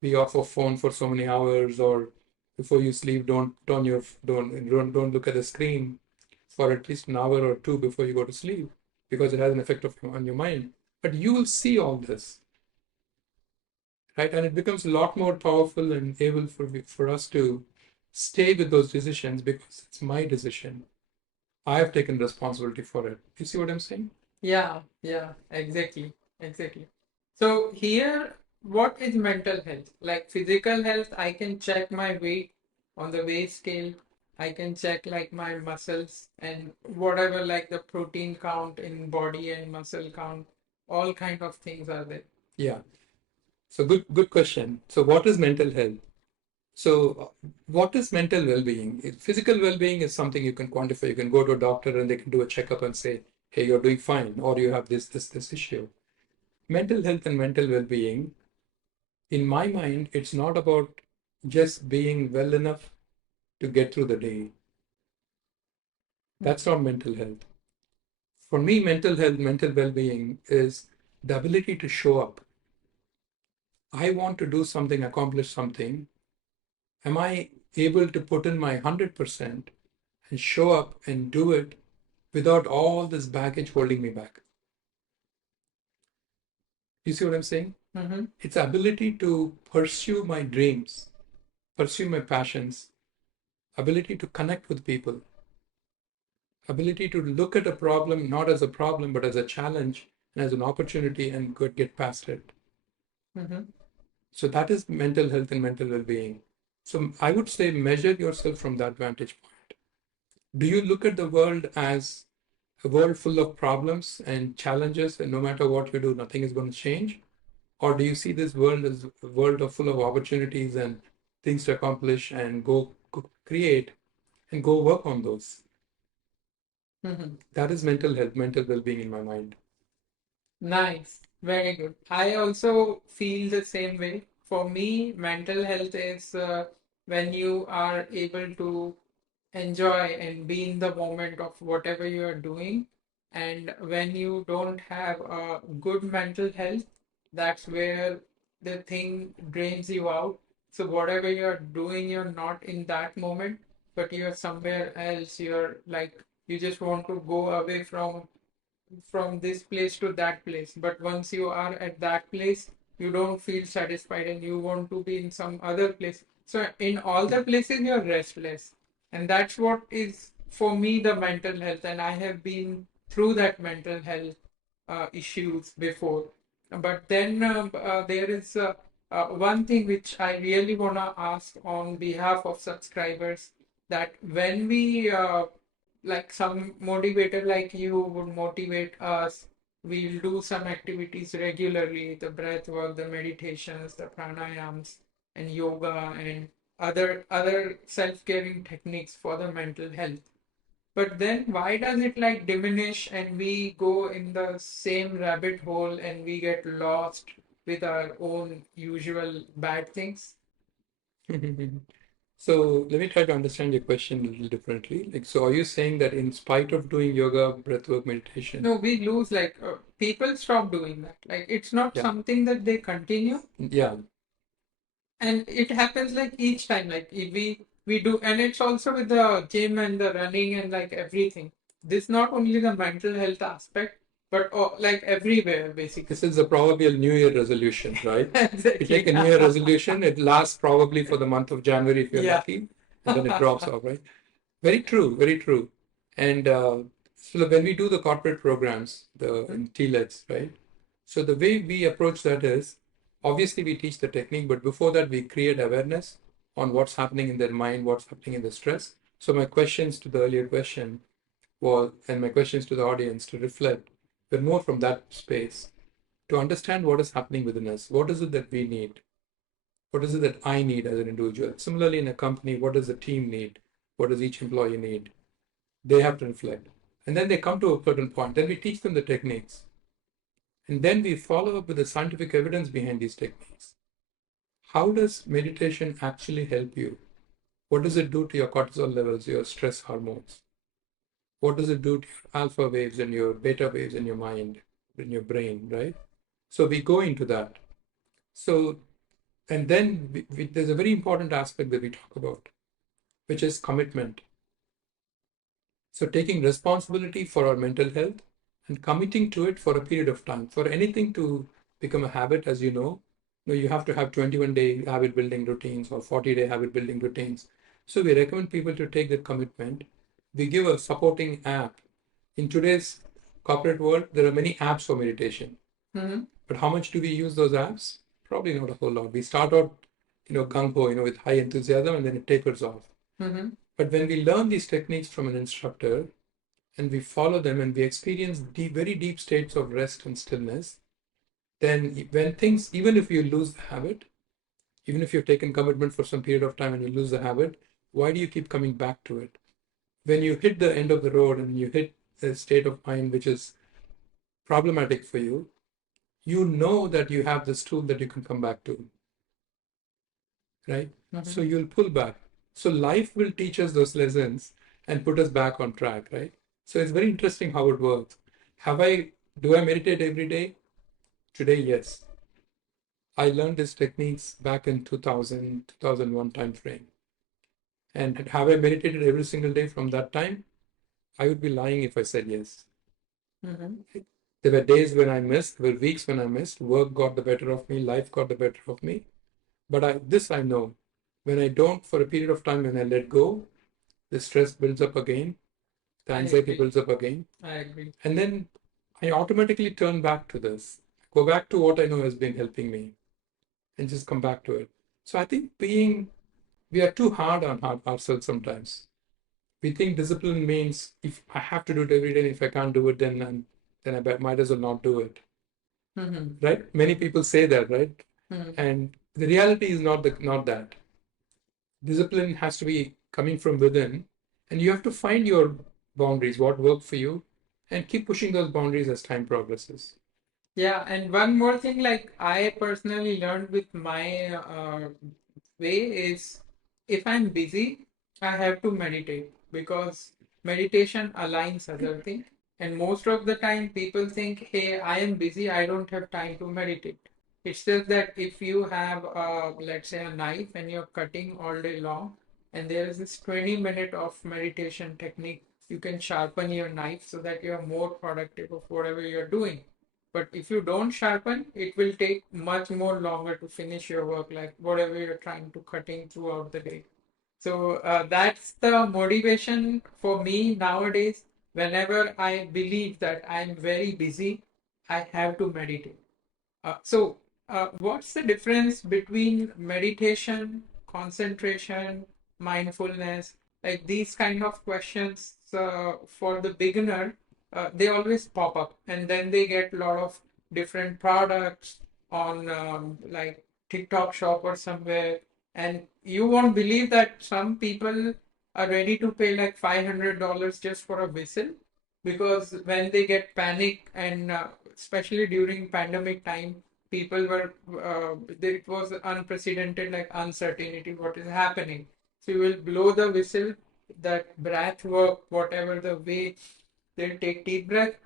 be off of phone for so many hours, or before you sleep, don't look at the screen for at least an hour or two before you go to sleep, because it has an effect on your mind. But you will see all this, right? And it becomes a lot more powerful and able for us to stay with those decisions because it's my decision. I have taken responsibility for it. You see what I'm saying? Yeah, yeah, exactly, exactly. So here, what is mental health? Like physical health, I can check my weight on the weight scale. I can check like my muscles and whatever like the protein count in body and muscle count. All kind of things are there. Yeah. So good question. So what is mental health? So what is mental well-being? Physical well-being is something you can quantify. You can go to a doctor and they can do a checkup and say, hey, you're doing fine, or you have this issue. Mental health and mental well-being, in my mind, it's not about just being well enough to get through the day. That's not mental health. For me, mental health, mental well-being is the ability to show up. I want to do something, accomplish something. Am I able to put in my 100% and show up and do it without all this baggage holding me back? You see what I'm saying? It's ability to pursue my dreams, pursue my passions, ability to connect with people, ability to look at a problem not as a problem but as a challenge and as an opportunity and get past it. So that is mental health and mental well-being. So I would say measure yourself from that vantage point. Do you look at the world as a world full of problems and challenges, and no matter what you do, nothing is going to change? Or do you see this world as a world full of opportunities and things to accomplish and go create and go work on those? That is mental health, mental well-being in my mind. Nice, very good. I also feel the same way. For me, mental health is when you are able to enjoy and be in the moment of whatever you are doing. And when you don't have a good mental health, that's where the thing drains you out. So whatever you're doing, you're not in that moment, but you're somewhere else. You're like, you just want to go away from this place to that place. But once you are at that place, you don't feel satisfied and you want to be in some other place. So in all the places, you're restless. And that's what is for me the mental health. And I have been through that mental health issues before. But then there is one thing which I really want to ask on behalf of subscribers, that when we like some motivator like you would motivate us. We'll do some activities regularly, the breath work, the meditations, the pranayams, and yoga, and other self-caring techniques for the mental health. But then why does it like diminish and we go in the same rabbit hole and we get lost with our own usual bad things? So let me try to understand your question a little differently. Like, so are you saying that in spite of doing yoga, breathwork, meditation? No, we lose like people stop doing that. Like it's not Yeah. something that they continue. Yeah. And it happens like each time, like if we do, and it's also with the gym and the running and like everything. This not only the mental health aspect, but like everywhere basically. This is a proverbial New Year resolution, right? Exactly. You take a New Year resolution, it lasts probably for the month of January if you're Yeah. lucky, and then it drops off, right? Very true, very true. And so when we do the corporate programs, the in TLEX, right? So the way we approach that is, obviously we teach the technique, but before that we create awareness on what's happening in their mind, what's happening in the stress. So my questions to the earlier question was, and my questions to the audience to reflect, were more from that space to understand what is happening within us. What is it that we need? What is it that I need as an individual? Similarly, in a company, what does the team need? What does each employee need? They have to reflect. And then they come to a certain point. Then we teach them the techniques. And then we follow up with the scientific evidence behind these techniques. How does meditation actually help you? What does it do to your cortisol levels, your stress hormones? What does it do to your alpha waves and your beta waves in your mind, in your brain, right? So we go into that. So, and then there's a very important aspect that we talk about, which is commitment. So taking responsibility for our mental health and committing to it for a period of time. For anything to become a habit, as you have to have 21-day habit building routines or 40-day habit building routines. So we recommend people to take that commitment. We give a supporting app. In today's corporate world, there are many apps for meditation. Mm-hmm. But how much do we use those apps? Probably not a whole lot. We start out, gung ho, with high enthusiasm, and then it tapers off. Mm-hmm. But when we learn these techniques from an instructor and we follow them and we experience very deep states of rest and stillness, then when things, even if you lose the habit, even if you've taken commitment for some period of time and you lose the habit, why do you keep coming back to it? When you hit the end of the road and you hit a state of mind which is problematic for you, you know that you have this tool that you can come back to, right? Mm-hmm. So you'll pull back. So life will teach us those lessons and put us back on track, right? So it's very interesting how it works. Do I meditate every day? Today, yes. I learned these techniques back in 2000, 2001 time frame. And have I meditated every single day from that time? I would be lying if I said yes. Mm-hmm. There were days when I missed, there were weeks when I missed, work got the better of me, life got the better of me. But this I know. When I don't, for a period of time, when I let go, the stress builds up again, the anxiety builds up again. I agree. And then I automatically turn back to this, go back to what I know has been helping me, and just come back to it. So I think we are too hard on ourselves sometimes. We think discipline means if I have to do it every day, and if I can't do it, then I might as well not do it. Mm-hmm. Right? Many people say that, right? Mm-hmm. And the reality is not that. Discipline has to be coming from within, and you have to find your boundaries, what work for you, and keep pushing those boundaries as time progresses. Yeah, and one more thing, like I personally learned with my way is if I'm busy, I have to meditate because meditation aligns other things. And most of the time, people think, hey, I am busy, I don't have time to meditate. It's just that if you have, let's say, a knife and you're cutting all day long, and there is this 20-minute of meditation technique, you can sharpen your knife so that you're more productive of whatever you're doing. But if you don't sharpen, it will take much more longer to finish your work, like whatever you're trying to cutting throughout the day. So that's the motivation for me nowadays. Whenever I believe that I'm very busy, I have to meditate. What's the difference between meditation, concentration, mindfulness? Like these kind of questions for the beginner, they always pop up, and then they get a lot of different products on like TikTok shop or somewhere, and you won't believe that some people are ready to pay like $500 just for a whistle because when they get panic and especially during pandemic time people were it was unprecedented like uncertainty what is happening, so you will blow the whistle, that breath work whatever the way they'll take deep breath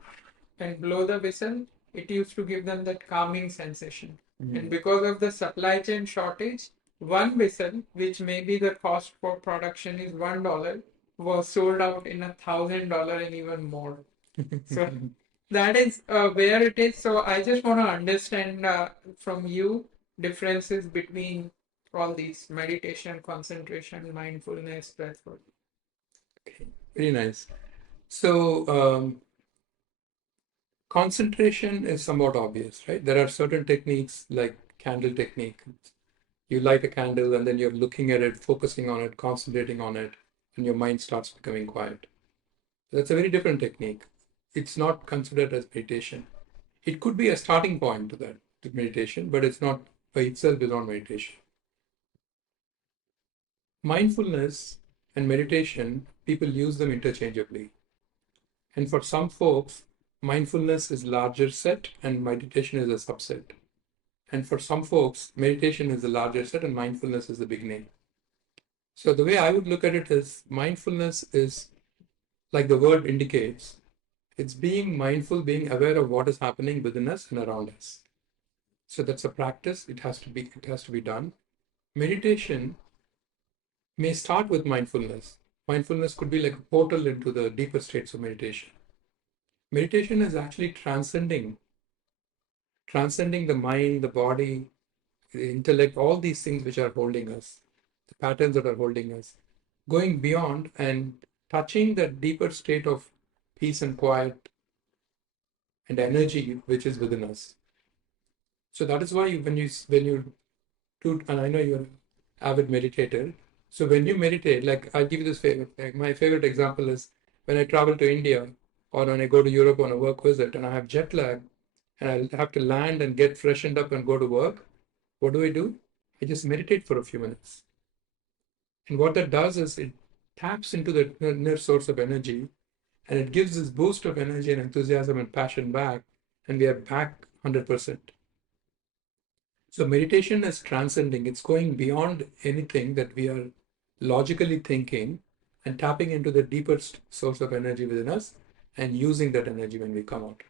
and blow the whistle, it used to give them that calming sensation. And because of the supply chain shortage, one whistle, which maybe the cost for production is $1, was sold out in $1,000 and even more. So that is where it is. So I just want to understand from you differences between all these meditation, concentration, mindfulness, breath work. Okay, very nice. So concentration is somewhat obvious, right? There are certain techniques like candle technique. You light a candle and then you're looking at it, focusing on it, concentrating on it, and your mind starts becoming quiet. That's a very different technique. It's not considered as meditation. It could be a starting point to that, to meditation, but it's not by itself is not meditation. Mindfulness and meditation, people use them interchangeably. And for some folks, mindfulness is larger set and meditation is a subset. And for some folks, meditation is the larger set and mindfulness is the beginning. So the way I would look at it is mindfulness is, like the word indicates, it's being mindful, being aware of what is happening within us and around us. So that's a practice. It has to be done. Meditation may start with mindfulness. Mindfulness could be like a portal into the deeper states of meditation. Meditation is actually transcending the mind, the body, the intellect, all these things which are holding us, the patterns that are holding us, going beyond and touching that deeper state of peace and quiet and energy which is within us. So that is why when you do, and I know you're an avid meditator. So when you meditate, like I'll give you this favorite. Like my favorite example is when I travel to India or when I go to Europe on a work visit and I have jet lag and I'll have to land and get freshened up and go to work. What do? I just meditate for a few minutes. And what that does is it taps into the inner source of energy and it gives this boost of energy and enthusiasm and passion back, and we are back 100%. So meditation is transcending, it's going beyond anything that we are logically thinking and tapping into the deepest source of energy within us and using that energy when we come out.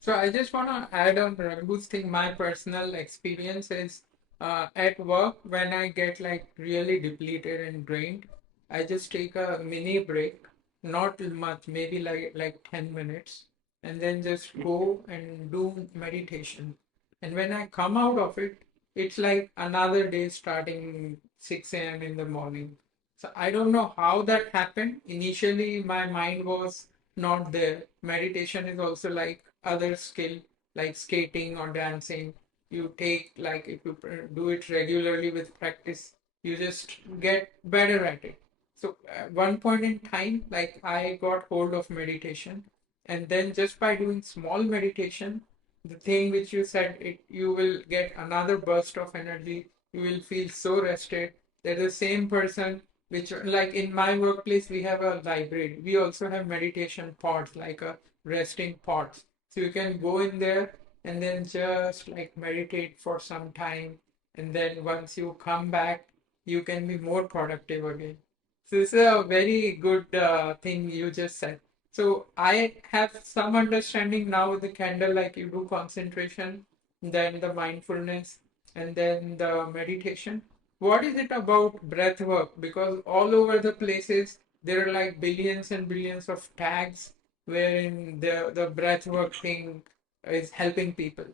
So I just want to add on Raghu's thing. My personal experience is at work when I get like really depleted and drained, I just take a mini break, not much, maybe like 10 minutes, and then just go and do meditation. And when I come out of it, it's like another day starting 6 a.m. in the morning. So I don't know how that happened. Initially, my mind was not there. Meditation is also like other skill like skating or dancing. You take like if you do it regularly with practice, you just get better at it. So at one point in time, like I got hold of meditation, and then just by doing small meditation, the thing which you said, it you will get another burst of energy. You will feel so rested. They're the same person which like in my workplace we have a library. We also have meditation pods like a resting pods, so you can go in there and then just like meditate for some time, and then once you come back you can be more productive again. So this is a very good thing you just said. So I have some understanding now with the candle, like you do concentration, then the mindfulness, and then the meditation. What is it about breath work? Because all over the places there are like billions and billions of tags wherein the breath work thing is helping people.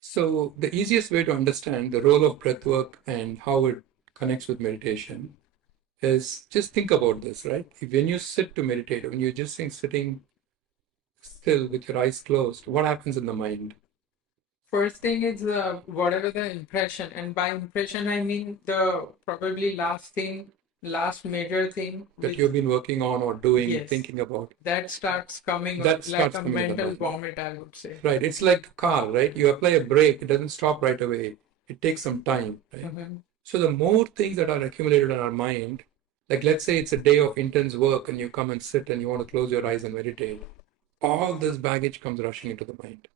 So the easiest way to understand the role of breath work and how it connects with meditation is just think about this, right? When you sit to meditate, when you're just sitting still with your eyes closed, what happens in the mind? First thing is whatever the impression, and by impression I mean the probably last thing, last major thing That which you've been working on or doing, yes, thinking about, that starts coming up that like starts a coming in the mental mind. vomit, I would say. Right. It's like a car, right? You apply a brake, it doesn't stop right away. It takes some time, right? Mhm. So the more things that are accumulated in our mind, like let's say it's a day of intense work and you come and sit and you want to close your eyes and meditate, all this baggage comes rushing into the mind.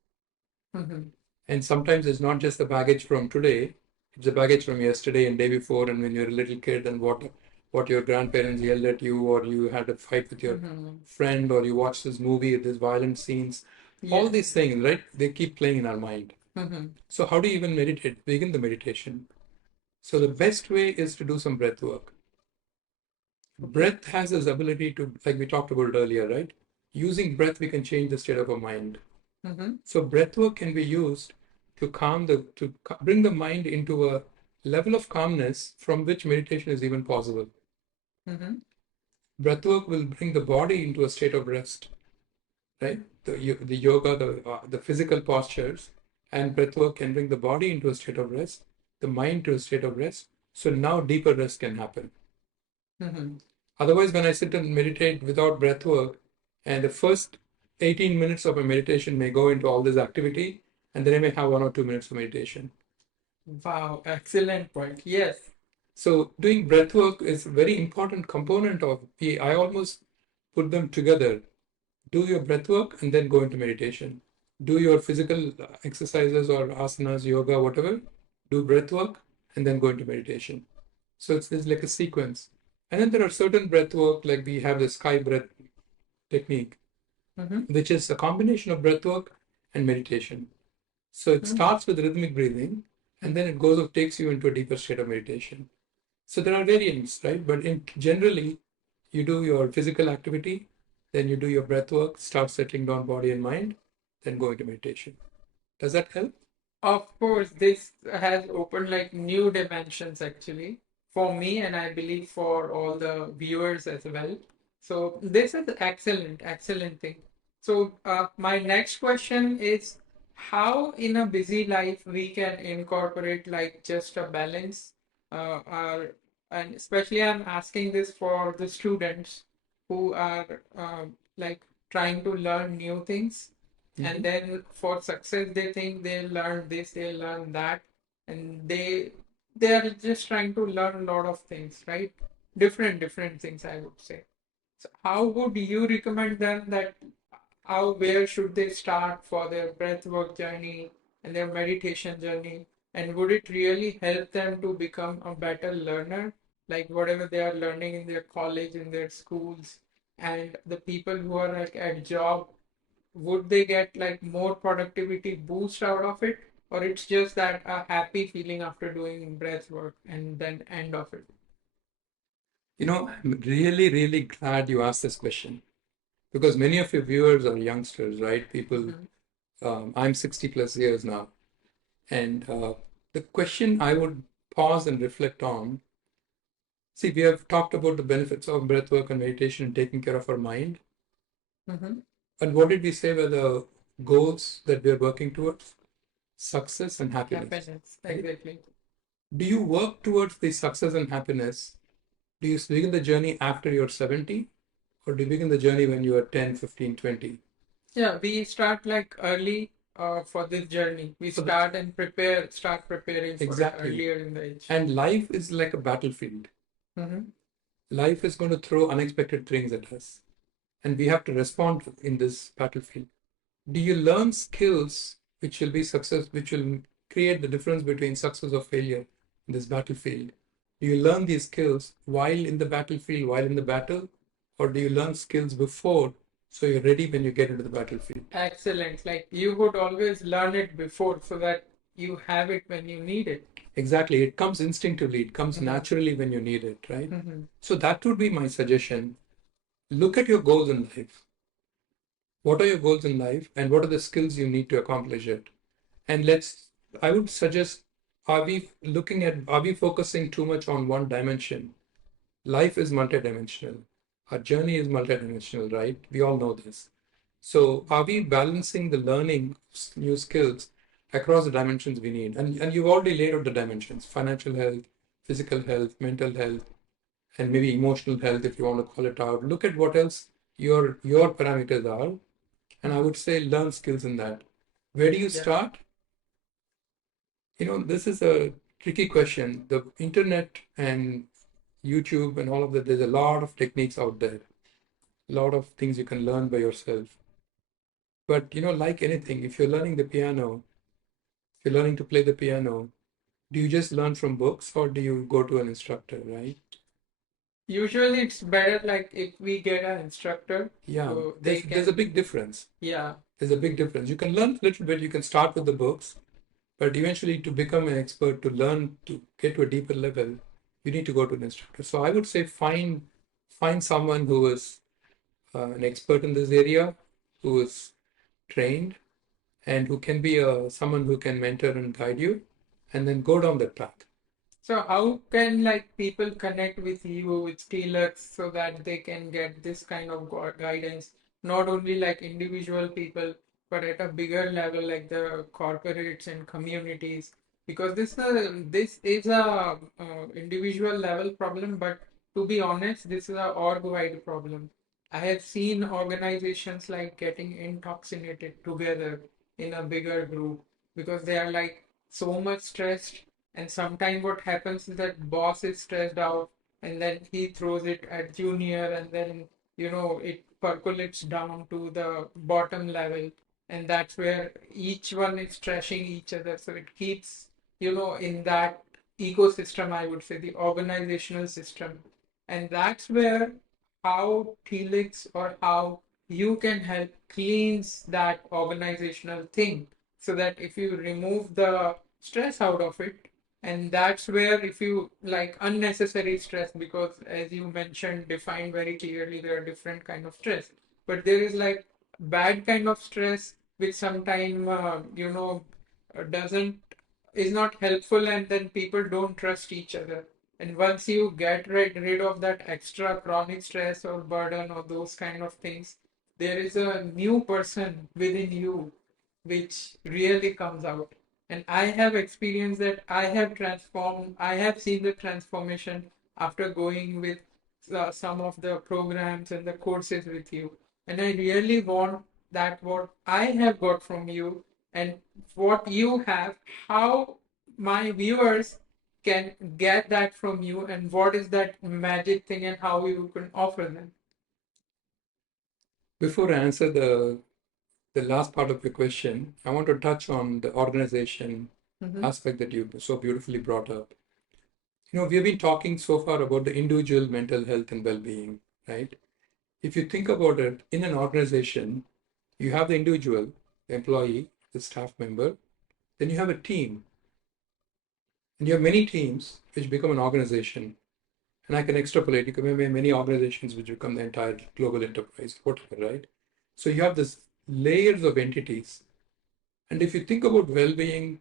Mhm. And sometimes it's not just the baggage from today, it's the baggage from yesterday and day before and when you're a little kid and what your grandparents yelled at you or you had a fight with your Mhm. friend or you watched this movie, these violent scenes. All these Yes. things, right? They keep playing in our mind. Mhm. So how do you even meditate? Begin the meditation. So the best way is to do some breath work. Okay. Breath has this ability to, like we talked about earlier, right? Using breath, we can change the state of our mind. Mhm. So breath work can be used to bring the mind into a level of calmness from which meditation is even possible. Mhm. Breath work will bring the body into a state of rest, right? The yoga, the physical postures, and breath work can bring the body into a state of rest, the mind to a state of rest. So now deeper rest can happen. Mhm. Otherwise, when I sit and meditate without breath work, and the first 18 minutes of my meditation may go into all this activity, and then I may have 1 or 2 minutes of meditation. Wow, excellent point. Yes. So doing breath work is a very important component of I almost put them together. Do your breath work and then go into meditation. Do your physical exercises or asanas, yoga, whatever. Do breath work and then go into meditation. So it's like a sequence. And then there are certain breath work, like we have the sky breath technique, which is a combination of breath work and meditation. So it starts with rhythmic breathing and then it goes takes you into a deeper state of meditation. So there are variants, right? But in generally, you do your physical activity, then you do your breath work, start settling down body and mind, then go into meditation. Does that help? Of course, this has opened like new dimensions actually for me, and I believe for all the viewers as well. So this is excellent, excellent thing. So my next question is how in a busy life we can incorporate like just a balance, and especially I'm asking this for the students who are like trying to learn new things, and then for success they think they'll learn this, they'll learn that, and they are just trying to learn a lot of things, right? Different things, I would say. So how would you recommend them that how where should they start for their breathwork journey and their meditation journey, and would it really help them to become a better learner, like whatever they are learning in their college, in their schools, and the people who are like at job, would they get like more productivity boost out of it, or it's just that a happy feeling after doing breath work and then end of it? I'm really, really glad you asked this question because many of your viewers are youngsters, right? People, I'm 60 plus years now. And the question I would pause and reflect on. See, we have talked about the benefits of breath work and meditation and taking care of our mind. Mm-hmm. And what did we say were the goals that we are working towards? Success and happiness. Happiness, Right? exactly. Do you work towards the success and happiness? Do you begin the journey after you're 70? Or do you begin the journey when you are 10, 15, 20? Yeah, we start like early for this journey. We So start and start preparing for it exactly. earlier in the age. And life is like a battlefield. Mm-hmm. Life is going to throw unexpected things at us. And we have to respond in this battlefield. Do you learn skills which will be success, which will create the difference between success or failure in this battlefield? Do you learn these skills while in the battlefield, while in the battle, or do you learn skills before so you're ready when you get into the battlefield? Excellent. Like you would always learn it before so that you have it when you need it. Exactly. It comes instinctively, it comes naturally when you need it, right? So that would be my suggestion. Look at your goals in life. What are your goals in life and what are the skills you need to accomplish it? And I would suggest, are we focusing too much on one dimension? Life is multidimensional. Our journey is multidimensional, right? We all know this. So are we balancing the learning of new skills across the dimensions we need? And you've already laid out the dimensions: financial health, physical health, mental health, and maybe emotional health if you want to call it out. Look at what else your parameters are, and I would say learn skills in that. Where do you Yeah. start? This is a tricky question. The internet and YouTube and all of that, there's a lot of techniques out there, a lot of things you can learn by yourself. But like anything, if you're learning the piano, if you're learning to play the piano, do you just learn from books or do you go to an instructor, right? Usually it's better like if we get an instructor, Yeah, so they there's a can, big difference. yeah. There's a big difference. You can learn a little bit, you can start with the books, but eventually to become an expert, to learn, to get to a deeper level, you need to go to an instructor. So I would say find someone who is an expert in this area, who is trained, and who can be someone who can mentor and guide you, and then go down that path. So how can like people connect with you with TLEX so that they can get this kind of guidance, not only like individual people, but at a bigger level like the corporates and communities? Because this is a individual level problem, but to be honest, this is a org-wide problem. I have seen organizations like getting intoxicated together in a bigger group because they are like so much stressed. And sometimes what happens is that boss is stressed out and then he throws it at junior, and then it percolates down to the bottom level, and that's where each one is trashing each other. So it keeps in that ecosystem, I would say, the organizational system. And that's where how TLEX or how you can help cleans that organizational thing, so that if you remove the stress out of it, and that's where if you like unnecessary stress, because as you mentioned, defined very clearly, there are different kind of stress, but there is like bad kind of stress which sometime doesn't is not helpful, and then people don't trust each other. And once you get rid of that extra chronic stress or burden or those kind of things, there is a new person within you which really comes out. And I have experienced that. I have transformed, I have seen the transformation after going with some of the programs and the courses with you. And I really want that what I have got from you and what you have, how my viewers can get that from you, and what is that magic thing and how you can offer them. Before I answer the last part of your question, I want to touch on the organization aspect that you so beautifully brought up. We've been talking so far about the individual mental health and well-being, right? If you think about it, in an organization, you have the individual, the employee, the staff member, then you have a team, and you have many teams which become an organization. And I can extrapolate. You can have many organizations which become the entire global enterprise, whatever, right? So you have this layers of entities. And if you think about well-being,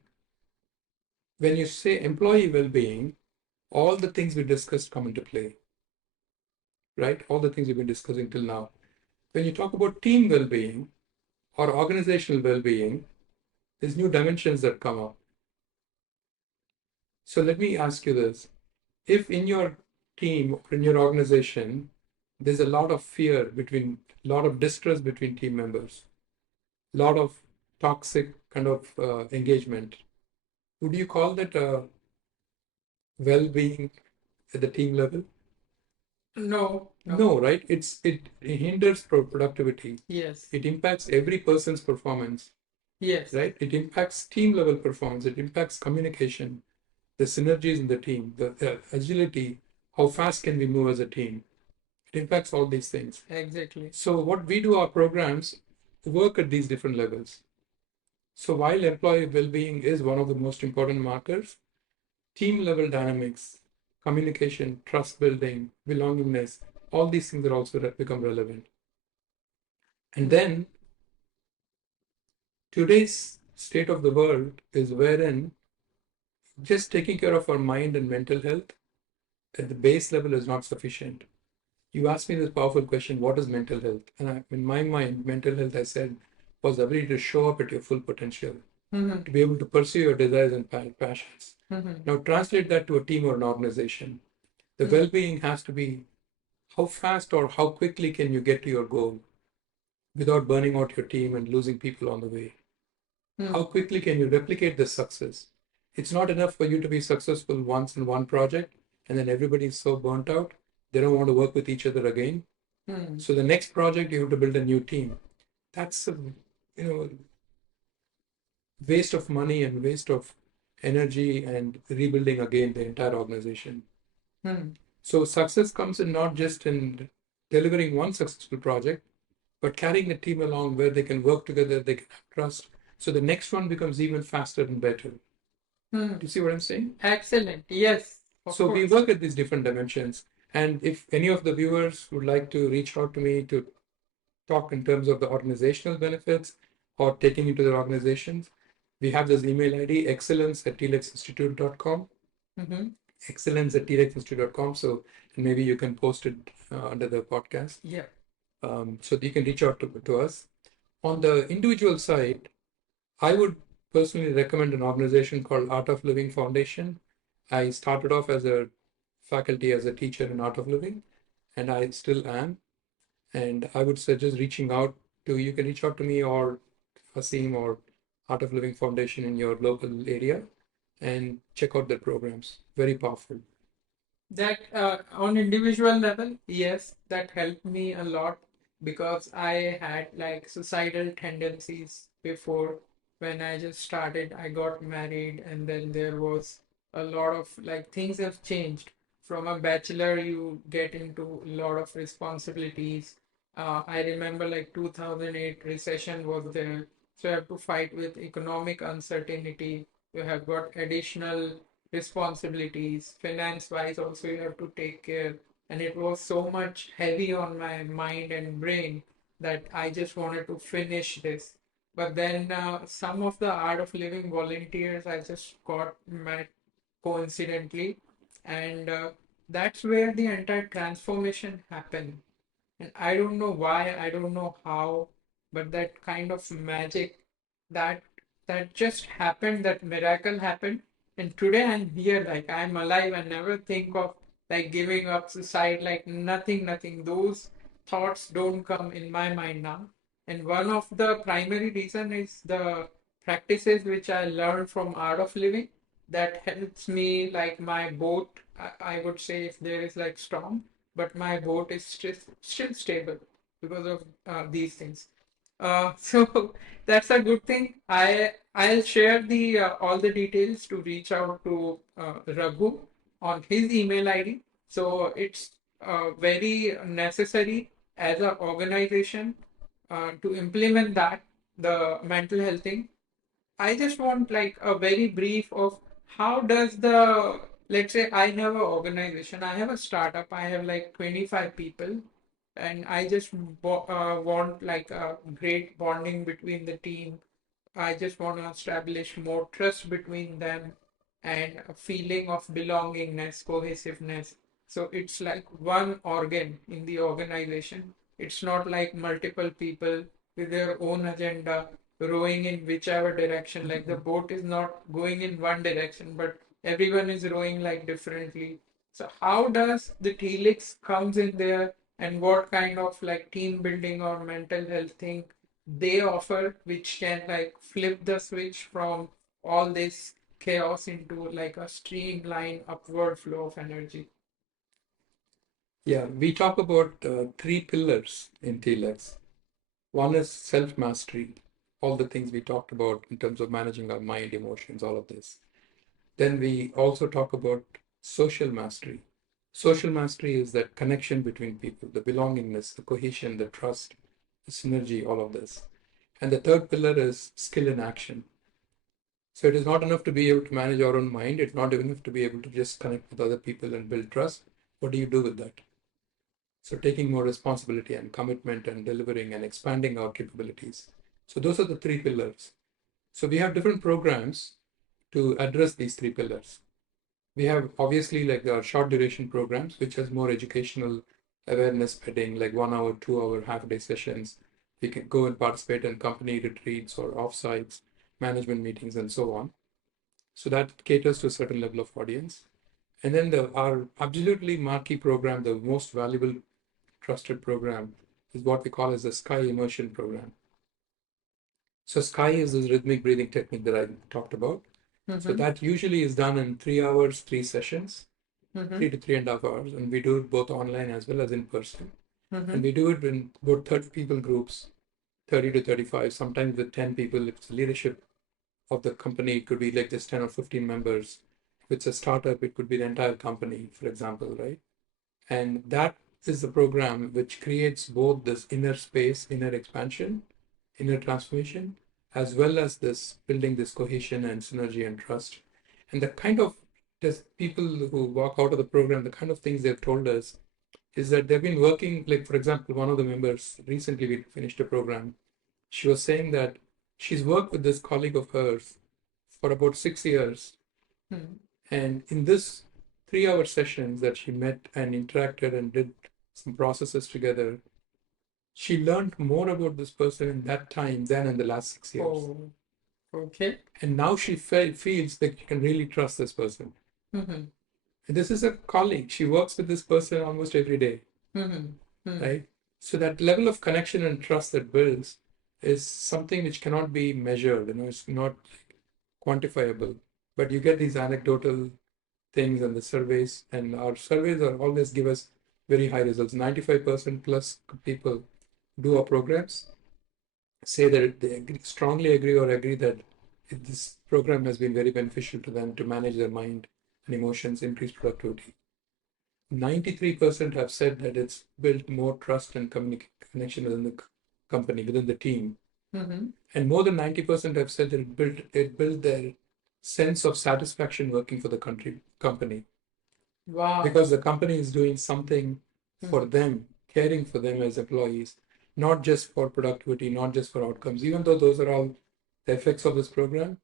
when you say employee well-being, all the things we discussed come into play, right? All the things we've been discussing till now. When you talk about team well-being or organizational well-being, there's new dimensions that come up. So let me ask you this. If in your team or in your organization, there's a lot of fear between, a lot of distrust between team members, a lot of toxic kind of engagement, would you call that well-being at the team level? No, no. No, right? It hinders productivity. Yes. It impacts every person's performance, Yes. right? It impacts team level performance. It impacts communication, the synergies in the team, the agility, how fast can we move as a team. It impacts all these things. Exactly. So what we do, our programs work at these different levels. So while employee well-being is one of the most important markers, team level dynamics, communication, trust building, belongingness, all these things are also become relevant. And then today's state of the world is wherein just taking care of our mind and mental health at the base level is not sufficient. You asked me this powerful question, what is mental health? And in my mind, mental health, I said, was the ability to show up at your full potential, to be able to pursue your desires and passions. Now, translate that to a team or an organization. The well being has to be how fast or how quickly can you get to your goal without burning out your team and losing people on the way? How quickly can you replicate this success? It's not enough for you to be successful once in one project and then everybody's so burnt out, they don't want to work with each other again. So the next project, you have to build a new team. That's a waste of money and waste of energy and rebuilding again the entire organization. So success comes in not just in delivering one successful project, but carrying the team along where they can work together, they can have trust. So the next one becomes even faster and better. Do you see what I'm saying? Excellent. Yes. So we work at these different dimensions. And if any of the viewers would like to reach out to me to talk in terms of the organizational benefits or taking into their organizations, we have this email ID, excellence@tlexinstitute.com. Excellence@tlexinstitute.com. So maybe you can post it under the podcast. Yeah. So you can reach out to us. On the individual side, I would personally recommend an organization called Art of Living Foundation. I started off as a faculty as a teacher in Art of Living, and I still am. And I would suggest reaching out to you can reach out to me or Aseem or Art of Living Foundation in your local area and check out their programs. Very powerful. That on individual level, yes, that helped me a lot because I had like suicidal tendencies before. When I just started, I got married, and then there was a lot of like things have changed. From a bachelor, you get into a lot of responsibilities. I remember like 2008 recession was there, so you have to fight with economic uncertainty. You have got additional responsibilities finance wise also you have to take care, and it was so much heavy on my mind and brain that I just wanted to finish this. But then some of the art of living volunteers I just got met coincidentally, and that's where the entire transformation happened. And I don't know why, I don't know how, but that kind of magic that that just happened, that miracle happened. And today I'm here, like I'm alive. I never think of like giving up suicide, like nothing, nothing. Those thoughts don't come in my mind now. And one of the primary reason is the practices which I learned from art of living that helps me like my boat. I would say if there is like storm, but my boat is still stable because of these things. So that's a good thing. I'll share the all the details to reach out to Raghu on his email ID. So it's very necessary as an organization to implement that the mental health thing. I just want like a very brief of how does the, let's say I have an organization, I have a startup, I have like 25 people, and I just want like a great bonding between the team. I just want to establish more trust between them and a feeling of belongingness, cohesiveness. So it's like one organ in the organization. It's not like multiple people with their own agenda rowing in whichever direction. Like the boat is not going in one direction, but everyone is rowing like differently. So how does the TLEX comes in there, and what kind of like team building or mental health thing they offer which can like flip the switch from all this chaos into like a streamlined upward flow of energy. Yeah, we talk about three pillars in TLEX. One is self mastery, all the things we talked about in terms of managing our mind, emotions, all of this. Then we also talk about social mastery. Social mastery is that connection between people, the belongingness, the cohesion, the trust, the synergy, all of this. And the third pillar is skill in action. So it is not enough to be able to manage our own mind. It's not enough to be able to just connect with other people and build trust. What do you do with that? So taking more responsibility and commitment and delivering and expanding our capabilities. So those are the three pillars. So we have different programs to address these three pillars. We have obviously like our short duration programs, which has more educational awareness spreading, like 1 hour, 2 hour, half day sessions. We can go and participate in company retreats or offsites, management meetings, and so on. So that caters to a certain level of audience. And then our absolutely marquee program, the most valuable trusted program, is what we call as the Sky Immersion Program. So Sky is this rhythmic breathing technique that I talked about. So Mm-hmm. that usually is done in 3 hours, 3 sessions, Mm-hmm. 3 to 3.5 hours, and we do it both online as well as in person. Mm-hmm. And we do it in about 30 people groups, 30 to 35, sometimes with 10 people. If it's leadership of the company, it could be like just 10 or 15 members. If it's a startup, it could be the entire company, for example, right? And that is the program which creates both this inner space, inner expansion, inner transformation, as well as this building this cohesion and synergy and trust. And the kind of just people who walk out of the program, the kind of things they've told us is that they've been working, like, for example, one of the members recently we finished a program. She was saying that she's worked with this colleague of hers for about 6 years. Mm-hmm. And in this 3 hour sessions that she met and interacted and did some processes together, she learned more about this person in that time than in the last 6 years. Oh, okay. And now she feels that she can really trust this person. Mm-hmm. This is a colleague. She works with this person almost every day, Mm-hmm. right? So that level of connection and trust that builds is something which cannot be measured. It's not quantifiable. But you get these anecdotal things and the surveys, and our surveys are always give us very high results. 95% plus people do our programs say that they strongly agree or agree that this program has been very beneficial to them to manage their mind and emotions, increase productivity. 93% have said that it's built more trust and connection within the company, within the team. Mm-hmm. And more than 90% have said that it built their sense of satisfaction working for the company. Wow. Because the company is doing something for them, caring for them as employees, not just for productivity, not just for outcomes. Even though those are all the effects of this program,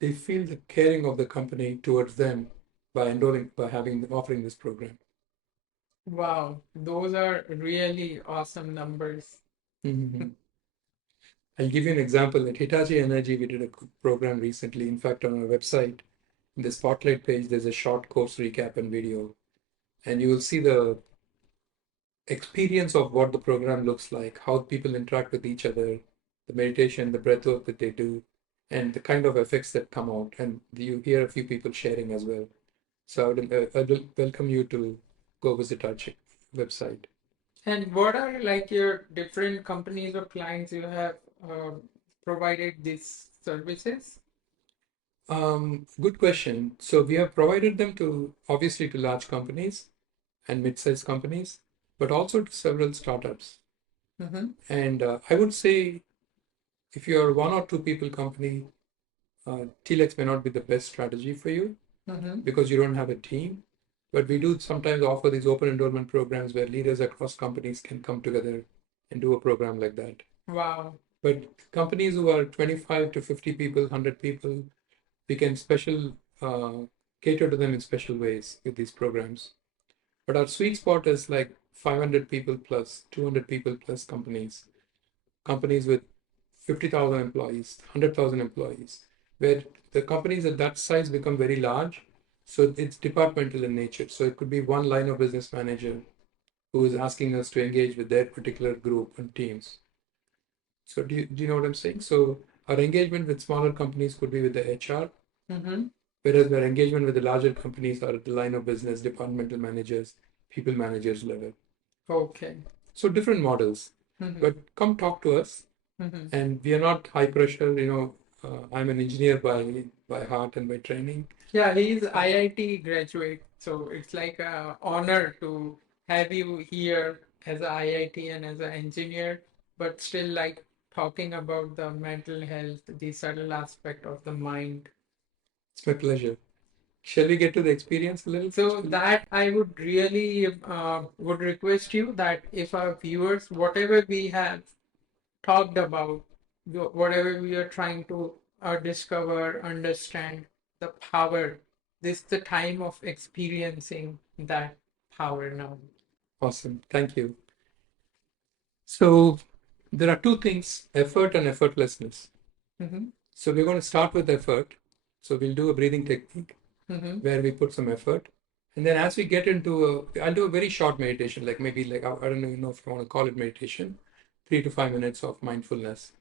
they feel the caring of the company towards them by enrolling, by having offering this program. Wow, those are really awesome numbers. Mm-hmm. I'll give you an example. At Hitachi Energy, we did a program recently. In fact, on our website, in the spotlight page, there's a short course recap and video, and you will see the experience of what the program looks like, how people interact with each other, the meditation, the breath work that they do, and the kind of effects that come out. And you hear a few people sharing as well. So I would welcome you to go visit our website. And what are like your different companies or clients you have provided these services? Good question. So we have provided them to obviously to large companies and mid-sized companies, but also to several startups. Mm-hmm. And I would say if you're one or two people company, TLEX may not be the best strategy for you Mm-hmm. because you don't have a team. But we do sometimes offer these open enrollment programs where leaders across companies can come together and do a program like that. Wow. But companies who are 25 to 50 people, 100 people, we can cater to them in special ways with these programs. But our sweet spot is like 500 people plus, 200 people plus companies with 50,000 employees, 100,000 employees, where the companies at that size become very large. So it's departmental in nature. So it could be one line of business manager who is asking us to engage with their particular group and teams. So do you know what I'm saying? So our engagement with smaller companies could be with the HR, Mm-hmm. whereas our engagement with the larger companies are at the line of business, departmental managers, people managers level. Okay. So different models. Mm-hmm. But come talk to us, Mm-hmm. and we are not high pressure. I'm an engineer by heart and by training. Yeah, he's IIT graduate, so it's like a honor to have you here as a IIT and as an engineer, but still like talking about the mental health, the subtle aspect of the mind. It's my pleasure. Shall we get to the experience a little? So that I would really would request you that if our viewers, whatever we have talked about, whatever we are trying to discover, understand the power, this is the time of experiencing that power now. Awesome. Thank you. So there are two things, effort and effortlessness. Mm-hmm. So we're going to start with effort. So we'll do a breathing technique Mm-hmm. where we put some effort. And then as we get into I'll do a very short meditation, like maybe like, I don't even know if you want to call it meditation, 3 to 5 minutes of mindfulness.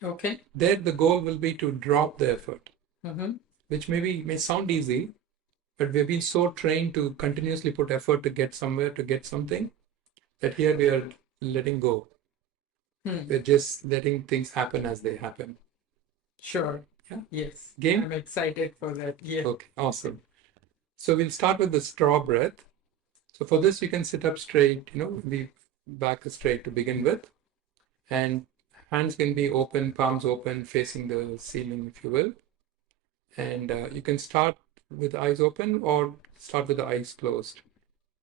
Okay. There, the goal will be to drop the effort, Mm-hmm. which maybe may sound easy, but we've been so trained to continuously put effort to get somewhere, to get something, that here we are letting go. Hmm. We're just letting things happen as they happen. Sure. Yeah. Yes. Game? I'm excited for that. Yeah. Okay, awesome. So we'll start with the straw breath. So for this, you can sit up straight, be back straight to begin with. And hands can be open, palms open, facing the ceiling, if you will. And you can start with the eyes open or start with the eyes closed.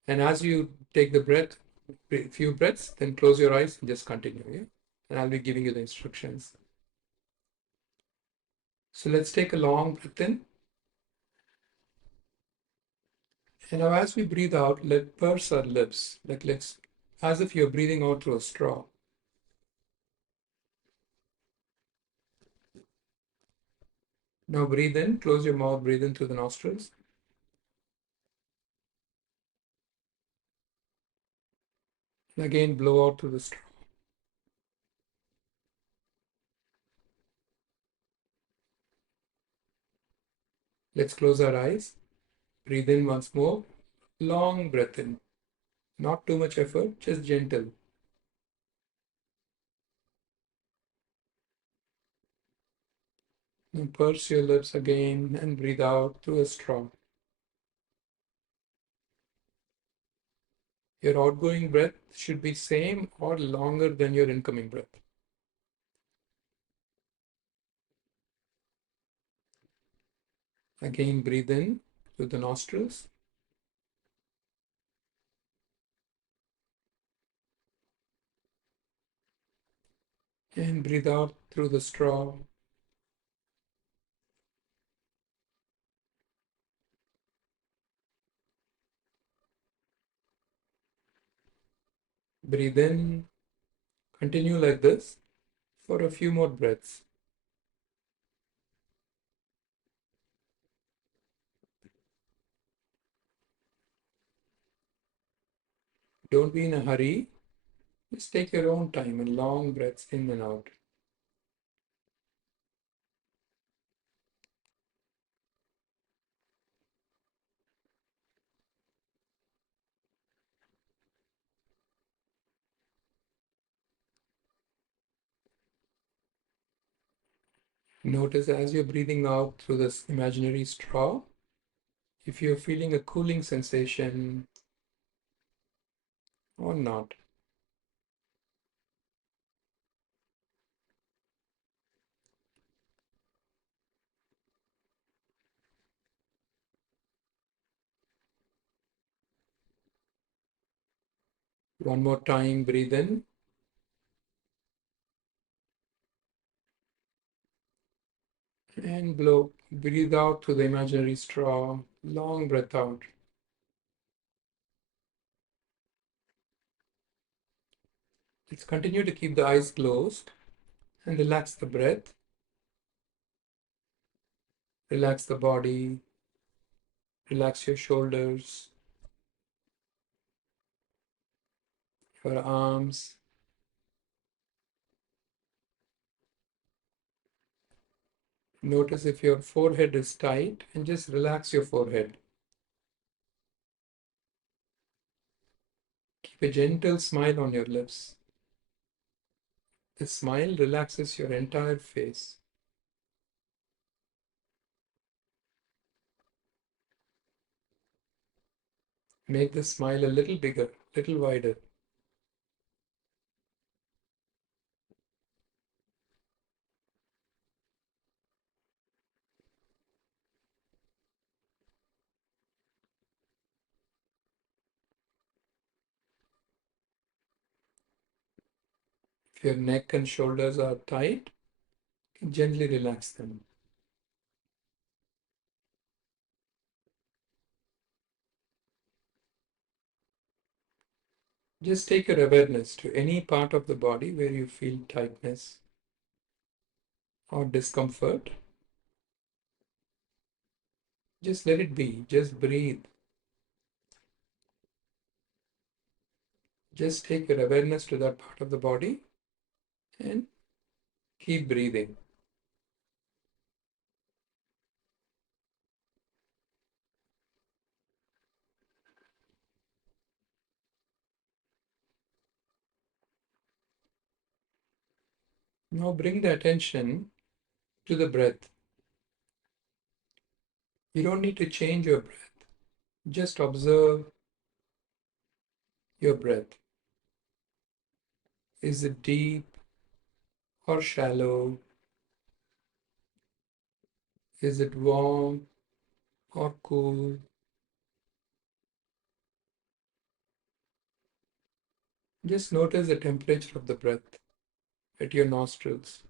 And as you take the breath, few breaths, then close your eyes and just continue. Yeah? And I'll be giving you the instructions. So let's take a long breath in. And now as we breathe out, let purse our lips, like let's, as if you're breathing out through a straw. Now breathe in, close your mouth, breathe in through the nostrils. Again, blow out through the straw. Let's close our eyes. Breathe in once more. Long breath in. Not too much effort, just gentle. Now purse your lips again and breathe out through a straw. Your outgoing breath should be same or longer than your incoming breath. Again, breathe in through the nostrils and breathe out through the straw. Breathe in. Continue like this for a few more breaths. Don't be in a hurry. Just take your own time and long breaths in and out. Notice as you're breathing out through this imaginary straw, if you're feeling a cooling sensation or not. One more time, breathe in and blow. Breathe out through the imaginary straw. Long breath out. Let's continue to keep the eyes closed and relax the breath. Relax the body. Relax your shoulders, your arms. Notice if your forehead is tight and just relax your forehead. Keep a gentle smile on your lips. The smile relaxes your entire face. Make the smile a little bigger, little wider. If your neck and shoulders are tight, gently relax them. Just take your awareness to any part of the body where you feel tightness or discomfort. Just let it be. Just breathe. Just take your awareness to that part of the body and keep breathing. Now bring the attention to the breath. You don't need to change your breath. Just observe your breath. Is it deep or shallow? Is it warm or cool? Just notice the temperature of the breath at your nostrils.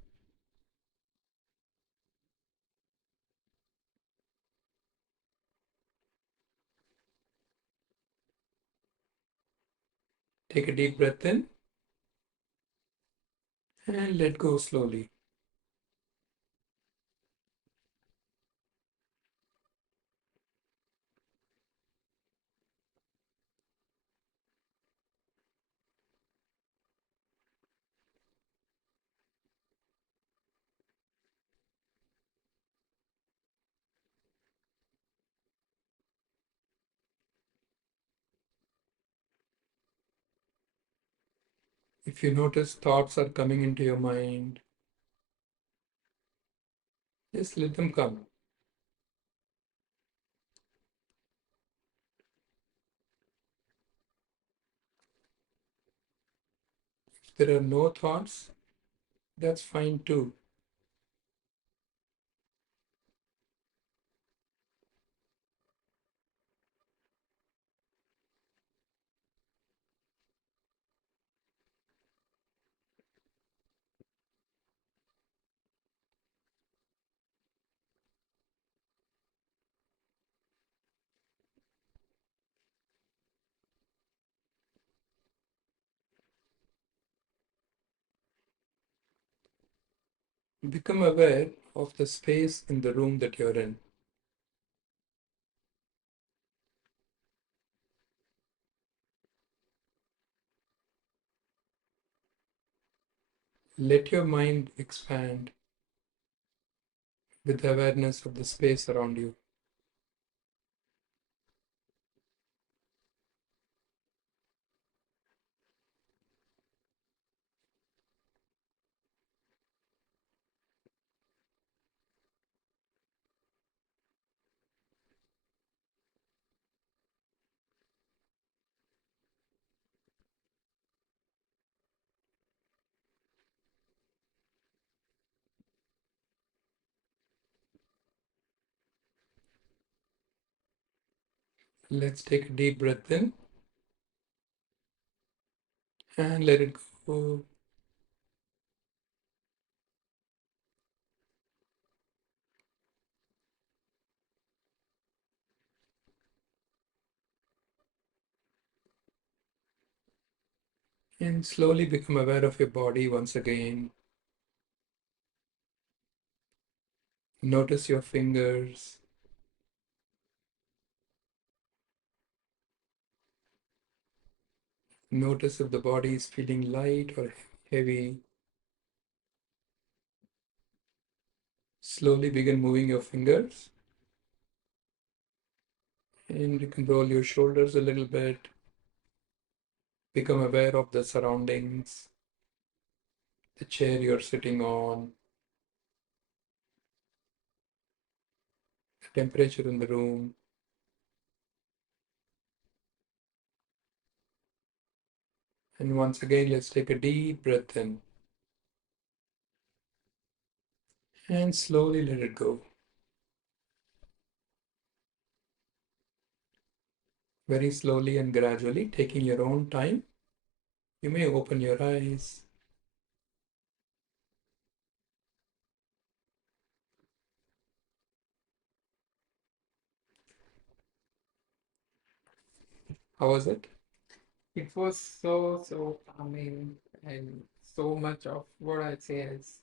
Take a deep breath in and let go slowly. If you notice thoughts are coming into your mind, just let them come. If there are no thoughts, that's fine too. Become aware of the space in the room that you're in. Let your mind expand with awareness of the space around you. Let's take a deep breath in and let it go. And slowly become aware of your body once again. Notice your fingers. Notice if the body is feeling light or heavy. Slowly begin moving your fingers. And you can roll your shoulders a little bit. Become aware of the surroundings, the chair you're sitting on, the temperature in the room. And once again, let's take a deep breath in and slowly let it go. Very slowly and gradually, taking your own time, you may open your eyes. How was it? It was so calming and so much of what I'd say is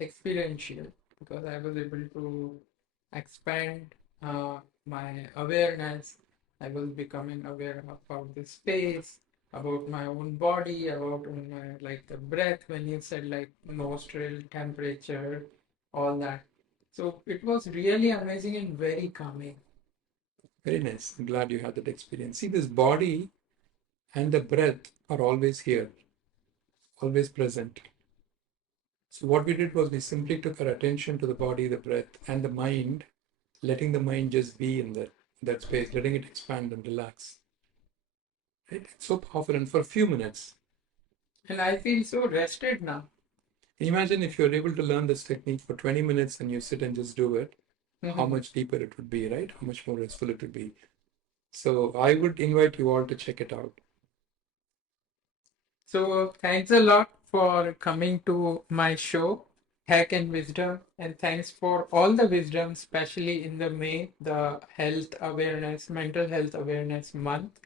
experiential because I was able to expand my awareness. I was becoming aware about the space, about my own body, about my like the breath when you said like nostril temperature, all that. So it was really amazing and very calming. Very nice. I'm glad you had that experience. See, this body and the breath are always here, always present. So, what we did was we simply took our attention to the body, the breath, and the mind, letting the mind just be in that space, letting it expand and relax. Right? It's so powerful. And for a few minutes, And I feel so rested now. imagine if you're able to learn this technique for 20 minutes and you sit and just do it, how Mhm. much deeper it would be, right? How much more restful it would be. So, I would invite you all to check it out. So, thanks a lot for coming to my show, Tech and Wisdom, and thanks for all the wisdom, especially in the May, the health awareness, mental health awareness month.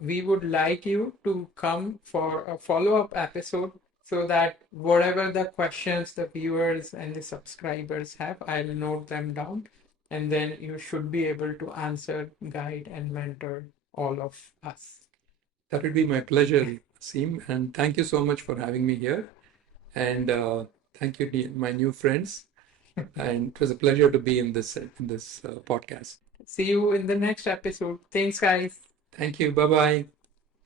We would like you to come for a follow-up episode so that whatever the questions the viewers and the subscribers have, I'll note them down, and then you should be able to answer, guide, and mentor all of us. That would be my pleasure, Seem, and thank you so much for having me here. And thank you, my new friends. And it was a pleasure to be in this podcast. See you in the next episode. Thanks, guys. Thank you. Bye bye.